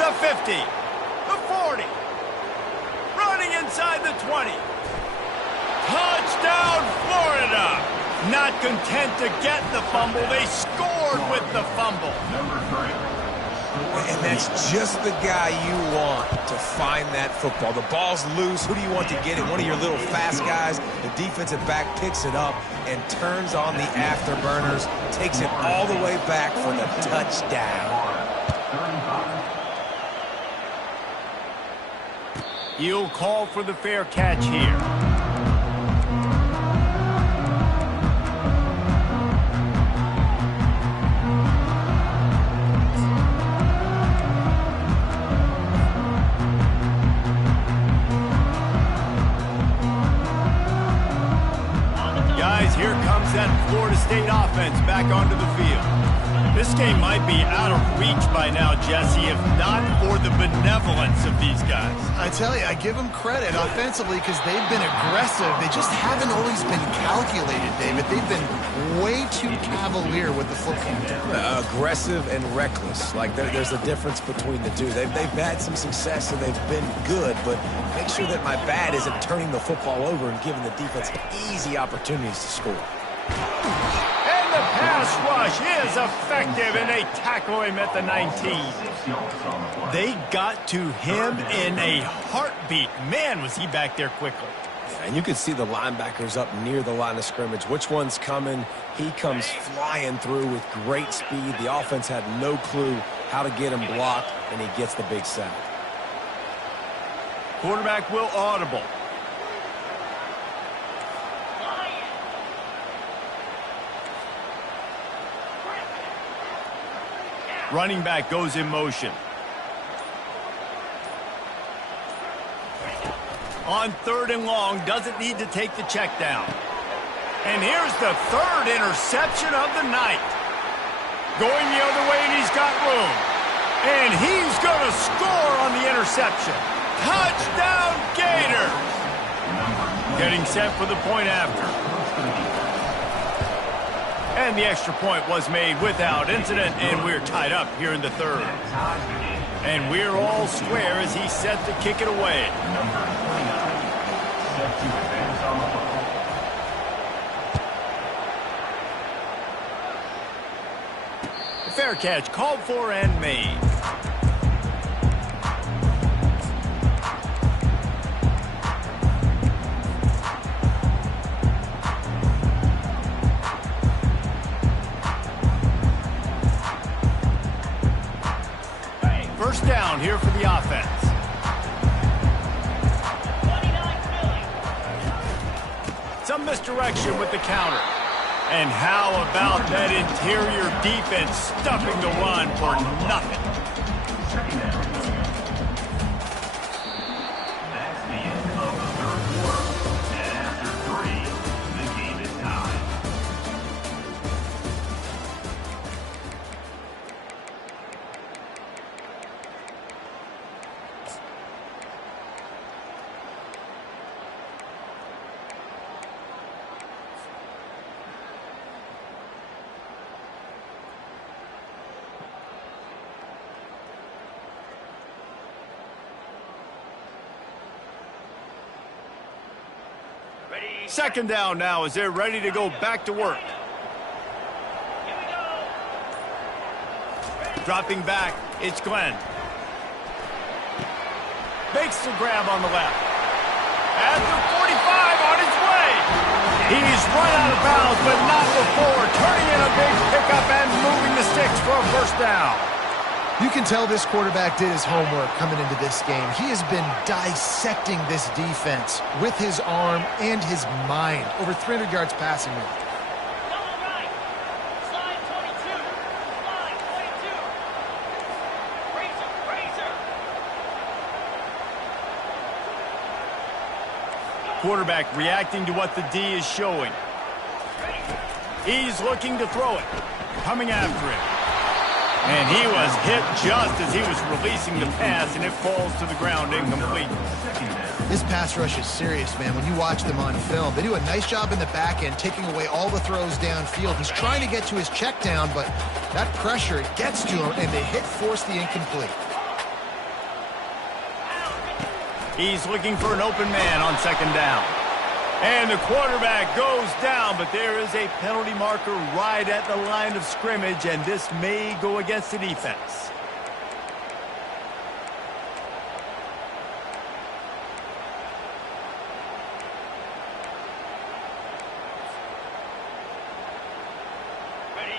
The 50. The 40. Running inside the 20. Touchdown, Florida. Not content to get the fumble, they scored with the fumble. Number 3. And that's just the guy you want to find that football. The ball's loose. Who do you want to get it? One of your little fast guys. The defensive back picks it up and turns on the afterburners, takes it all the way back for the touchdown. You'll call for the fair catch here. Here comes that Florida State offense back onto the field. This game might be out of reach by now, Jesse, if not for the benevolence of these guys. I tell you, I give them credit offensively because they've been aggressive. They just haven't always been calculated, David. They've been way too cavalier with the football. Aggressive and reckless. Like there's a difference between the two. They've had some success and they've been good, but make sure that my bad isn't turning the football over and giving the defense easy opportunities to score. And the pass rush is effective, and they tackle him at the 19. They got to him in a heartbeat. Man, was he back there quickly. And you can see the linebackers up near the line of scrimmage. Which one's coming? He comes flying through with great speed. The offense had no clue how to get him blocked, and he gets the big sack. Quarterback will audible. Running back goes in motion. On 3rd and long, doesn't need to take the check down. And here's the 3rd interception of the night. Going the other way, and he's got room. And he's going to score on the interception. Touchdown, Gators! Getting set for the point after. And the extra point was made without incident, and we're tied up here in the 3rd. And we're all square as he's set to kick it away. The fair catch called for and made. First down here for the offense. Some misdirection with the counter. And how about that interior defense stuffing the run for nothing? That's the end of the 3rd quarter. And after 3, the game is tied. Second down now as they're ready to go back to work. Dropping back, it's Glenn. Makes the grab on the left. At the 45 on his way. He's run out of bounds, but not before. Turning in a big pickup and moving the sticks for a first down. You can tell this quarterback did his homework coming into this game. He has been dissecting this defense with his arm and his mind. Over 300 yards passing now. Right. Slide 22. Slide 22. Razor. Quarterback reacting to what the D is showing. He's looking to throw it. Coming after him. And he was hit just as he was releasing the pass, and it falls to the ground incomplete. This pass rush is serious, man. When you watch them on film, they do a nice job in the back end, taking away all the throws downfield. He's trying to get to his check down, but that pressure, it gets to him, and they force the incomplete. He's looking for an open man on second down. And the quarterback goes down, but there is a penalty marker right at the line of scrimmage, and this may go against the defense.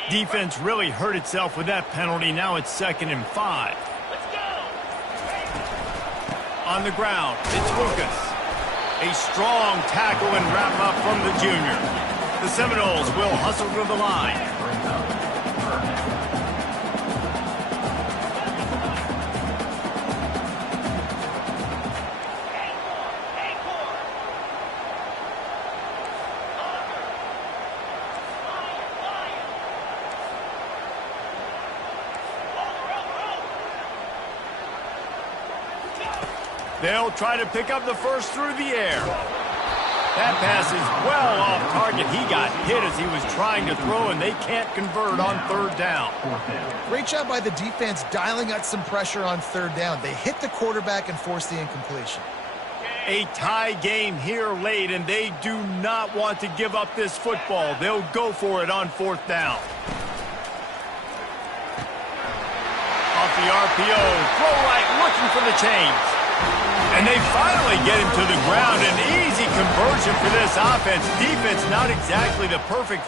Defense really hurt itself with that penalty. Now it's 2nd and 5. Let's go. On the ground, it's Lucas. A strong tackle and wrap up from the junior. The Seminoles will hustle to the line. They'll try to pick up the first through the air. That pass is well off target. He got hit as he was trying to throw, and they can't convert on 3rd down. Great job by the defense dialing out some pressure on 3rd down. They hit the quarterback and forced the incompletion. A tie game here late, and they do not want to give up this football. They'll go for it on 4th down. Off the RPO, throw right, looking for the chains. And they finally get him to the ground. An easy conversion for this offense. Defense not exactly the perfect.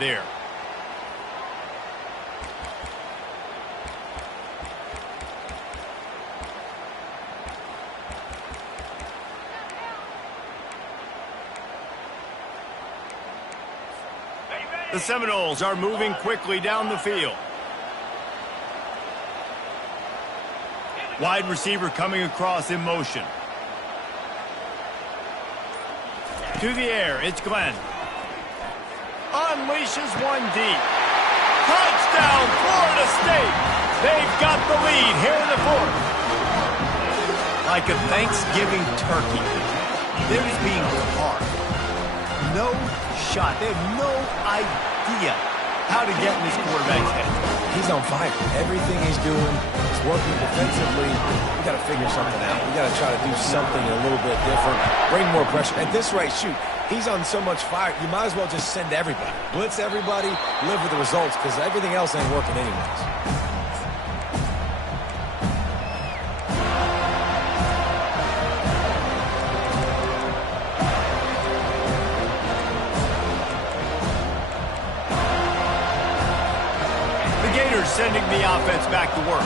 There. The Seminoles are moving quickly down the field. Wide receiver coming across in motion. To the air, it's Glenn. Unleashes one deep. Touchdown, Florida State. They've got the lead here in the 4th. Like a Thanksgiving turkey, they're just being carved. No shot. They have no idea how to get in this quarterback's head. He's on fire. Everything he's doing is working defensively. We got to figure something out. We got to try to do something a little bit different. Bring more pressure. At this rate, shoot. He's on so much fire, you might as well just send everybody. Blitz everybody, live with the results, because everything else ain't working anyways. The Gators sending the offense back to work.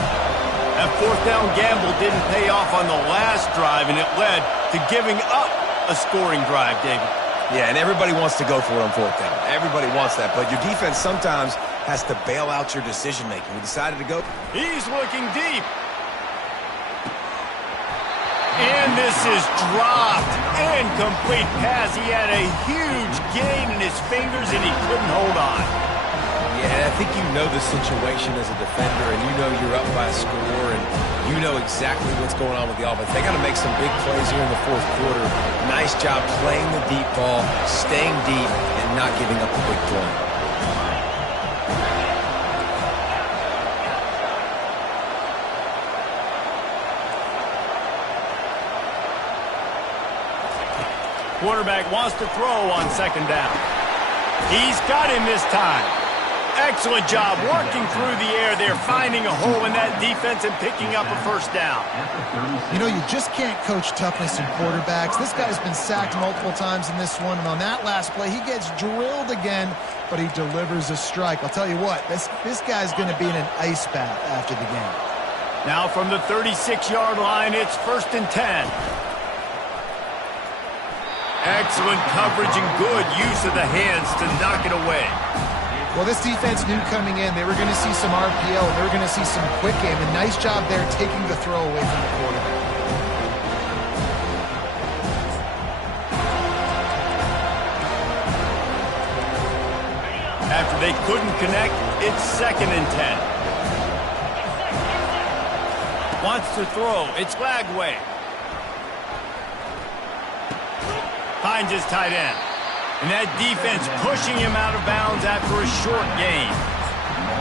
That 4th down gamble didn't pay off on the last drive, and it led to giving up a scoring drive, David. Yeah, and everybody wants to go for it on 4th down. Everybody wants that, but your defense sometimes has to bail out your decision-making. We decided to go. He's looking deep. And this is dropped. Incomplete pass. He had a huge gain in his fingers, and he couldn't hold on. Yeah, I think you know the situation as a defender, and you know you're up by a score, and you know exactly what's going on with the offense. They got to make some big plays here in the 4th quarter. Nice job playing the deep ball, staying deep, and not giving up a big play. Quarterback wants to throw on 2nd down. He's got him this time. Excellent job working through the air there, finding a hole in that defense and picking up a first down. You know, you just can't coach toughness in quarterbacks. This guy's been sacked multiple times in this one, and on that last play, he gets drilled again, but he delivers a strike. I'll tell you what, this guy's going to be in an ice bath after the game. Now from the 36-yard line, it's 1st and 10. Excellent coverage and good use of the hands to knock it away. Well, this defense knew coming in they were going to see some RPO, and they were going to see some quick game, and nice job there taking the throw away from the quarterback. After they couldn't connect, it's 2nd and 10. Wants to throw. It's Lagway. Finds his tight end. And that defense pushing him out of bounds after a short gain.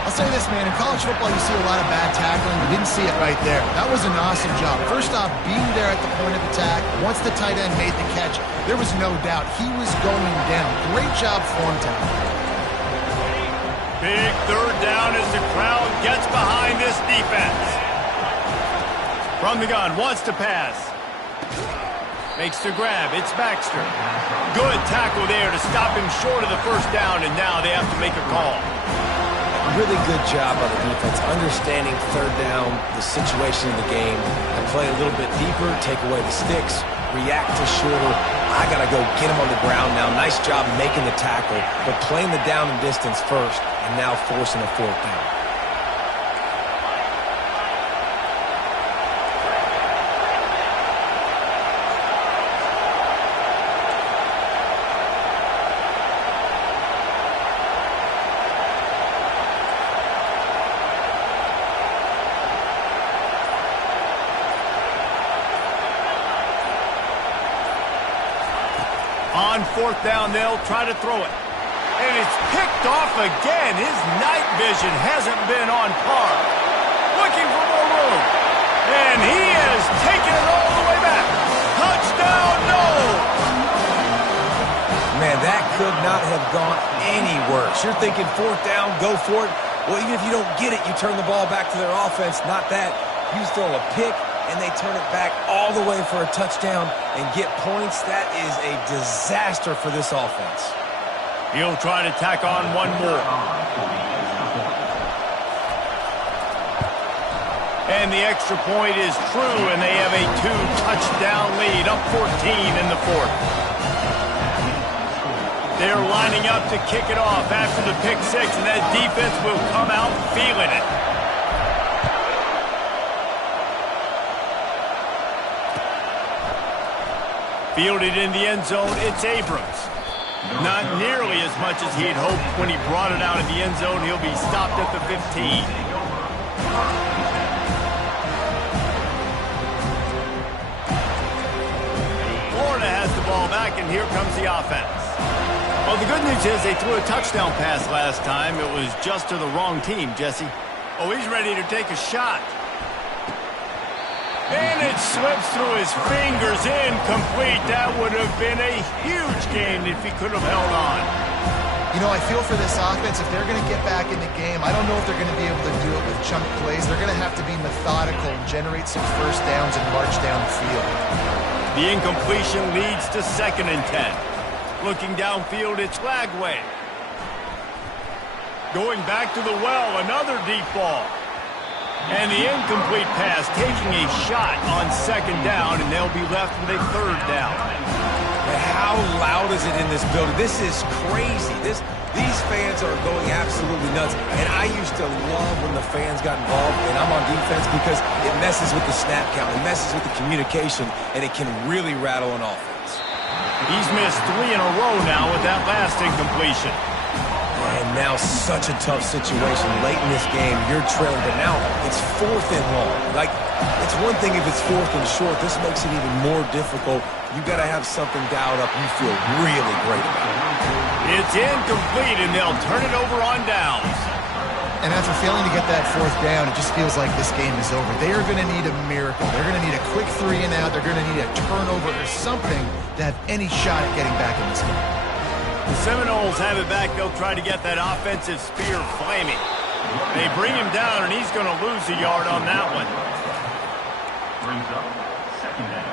I'll say this, man. In college football, you see a lot of bad tackling. You didn't see it right there. That was an awesome job. First off, being there at the point of attack. Once the tight end made the catch, there was no doubt he was going down. Great job form time. Big 3rd down as the crowd gets behind this defense. From the gun, wants to pass. Makes the grab. It's Baxter. Good tackle there to stop him short of the first down, and now they have to make a call. Really good job by the defense, understanding 3rd down, the situation in the game, and play a little bit deeper, take away the sticks, react to shorter. I got to go get him on the ground now. Nice job making the tackle, but playing the down and distance first, and now forcing a 4th down. On 4th down, they'll try to throw it. And it's picked off again. His night vision hasn't been on par. Looking for more room. And he has taken it all the way back. Touchdown, no! Man, that could not have gone any worse. You're thinking 4th down, go for it. Well, even if you don't get it, you turn the ball back to their offense. Not that. You throw a pick, and they turn it back all the way for a touchdown and get points. That is a disaster for this offense. He'll try to tack on one more. And the extra point is true, and they have a 2-touchdown lead, up 14 in the 4th. They're lining up to kick it off after the pick 6, and that defense will come out feeling it. Fielded in the end zone, it's Abrams. Not nearly as much as he had hoped when he brought it out of the end zone. He'll be stopped at the 15. Florida has the ball back, and here comes the offense. Well, the good news is they threw a touchdown pass last time. It was just to the wrong team, Jesse. Oh, he's ready to take a shot. And it slips through his fingers, incomplete. That would have been a huge gain if he could have held on. You know, I feel for this offense, if they're going to get back in the game, I don't know if they're going to be able to do it with chunk plays. They're going to have to be methodical and generate some first downs and march down the field. The incompletion leads to 2nd and 10. Looking downfield, it's Lagway. Going back to the well, another deep ball. And the incomplete pass, taking a shot on 2nd down, and they'll be left with a 3rd down. And how loud is it in this building? This is crazy. These fans are going absolutely nuts. And I used to love when the fans got involved, and I'm on defense because it messes with the snap count. It messes with the communication, and it can really rattle an offense. He's missed 3 in a row now with that last incompletion. And now such a tough situation late in this game. You're trailing, but now it's 4th and long. Like, it's one thing if it's 4th and short. This makes it even more difficult. You got to have something dialed up you feel really great about. It's incomplete, and they'll turn it over on downs. And after failing to get that 4th down, it just feels like this game is over. They are going to need a miracle. They're going to need a quick 3 and out. They're going to need a turnover or something to have any shot at getting back in this game. The Seminoles have it back. They'll try to get that offensive spear flaming. They bring him down, and he's going to lose a yard on that one. Brings up second down.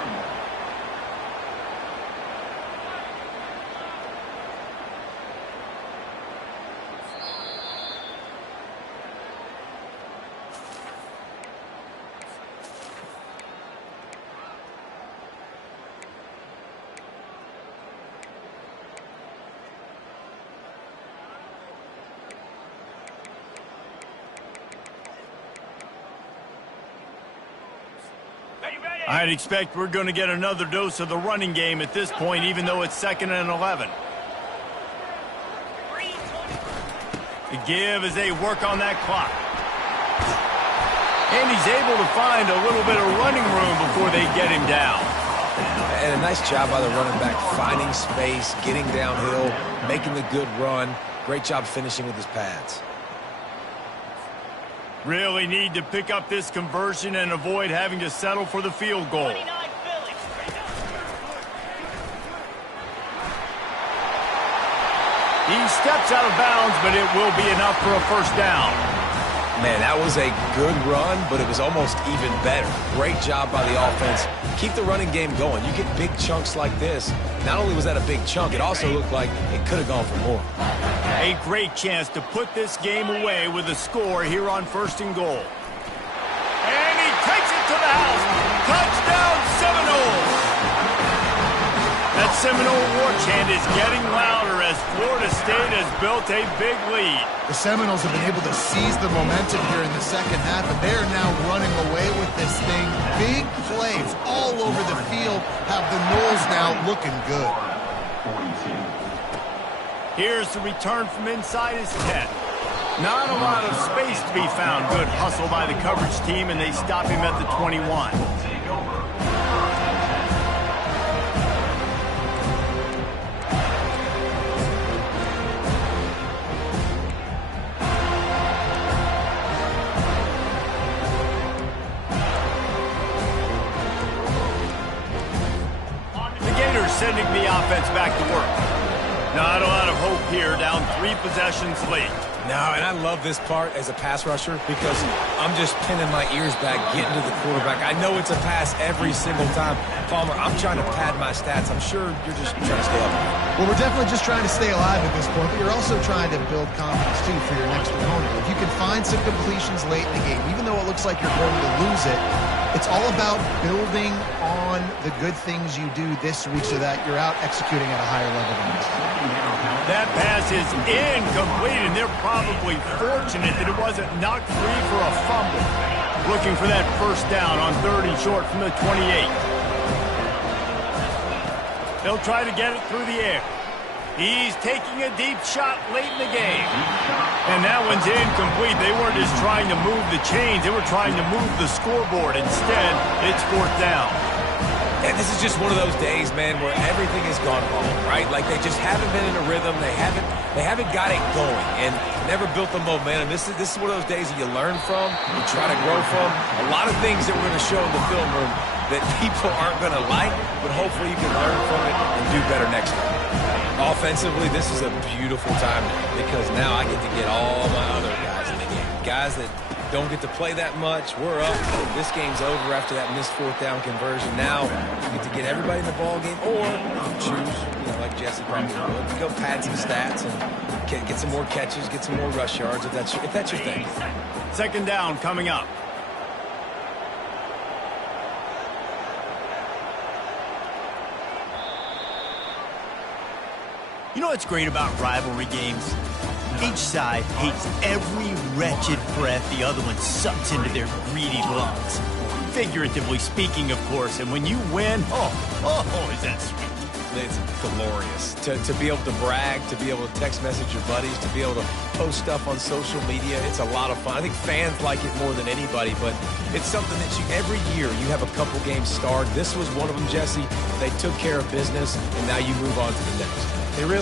I'd expect we're going to get another dose of the running game at this point, even though it's 2nd and 11. The give as they work on that clock. And he's able to find a little bit of running room before they get him down. And a nice job by the running back, finding space, getting downhill, making the good run. Great job finishing with his pads. Really need to pick up this conversion and avoid having to settle for the field goal. 29 Phillies. He steps out of bounds, but it will be enough for a first down. Man, that was a good run, but it was almost even better. Great job by the offense. Keep the running game going. You get big chunks like this. Not only was that a big chunk, it also looked like it could have gone for more. A great chance to put this game away with a score here on 1st and goal. And he takes it to the house. Touchdown, Seminoles! That Seminole war chant is getting louder as Florida State has built a big lead. The Seminoles have been able to seize the momentum here in the second half, and they're now running away with this thing. Big plays all over the field have the Noles now looking good. 42. Here's the return from inside his 10. Not a lot of space to be found. Good hustle by the coverage team, and they stop him at the 21. Take over. The Gators sending the offense back to work. Not a lot of hope here, down 3 possessions late. No, and I love this part as a pass rusher because I'm just pinning my ears back, getting to the quarterback. I know it's a pass every single time. Palmer, I'm trying to pad my stats. I'm sure you're just trying to stay up. Well, we're definitely just trying to stay alive at this point, but you're also trying to build confidence, too, for your next opponent. If you can find some completions late in the game, even though it looks like you're going to lose it, it's all about building on the good things you do this week so that you're out executing at a higher level than this. That pass is incomplete, and they're probably fortunate that it wasn't knocked free for a fumble. Looking for that first down on 3rd and short from the 28. They'll try to get it through the air. He's taking a deep shot late in the game. And that one's incomplete. They weren't just trying to move the chains. They were trying to move the scoreboard. Instead, it's 4th down. And this is just one of those days, man, where everything has gone wrong, right? Like they just haven't been in a rhythm. They haven't got it going and never built the momentum. This is one of those days that you learn from, you try to grow from. A lot of things that we're going to show in the film room that people aren't going to like, but hopefully you can learn from it and do better next time. Offensively, this is a beautiful time because now I get to get all my other guys in the game. Guys that don't get to play that much. We're up. This game's over after that missed 4th down conversion. Now you get to get everybody in the ball game, or you choose, like Jesse probably would, to go pad some stats and get some more catches, get some more rush yards if that's your thing. 2nd down coming up. You know what's great about rivalry games? Each side hates every wretched breath the other one sucks into their greedy lungs. Figuratively speaking, of course, and when you win, is that sweet. It's glorious to be able to brag, to be able to text message your buddies, to be able to post stuff on social media. It's a lot of fun. I think fans like it more than anybody, but it's something that every year you have a couple games starred. This was one of them, Jesse. They took care of business, and now you move on to the next. They really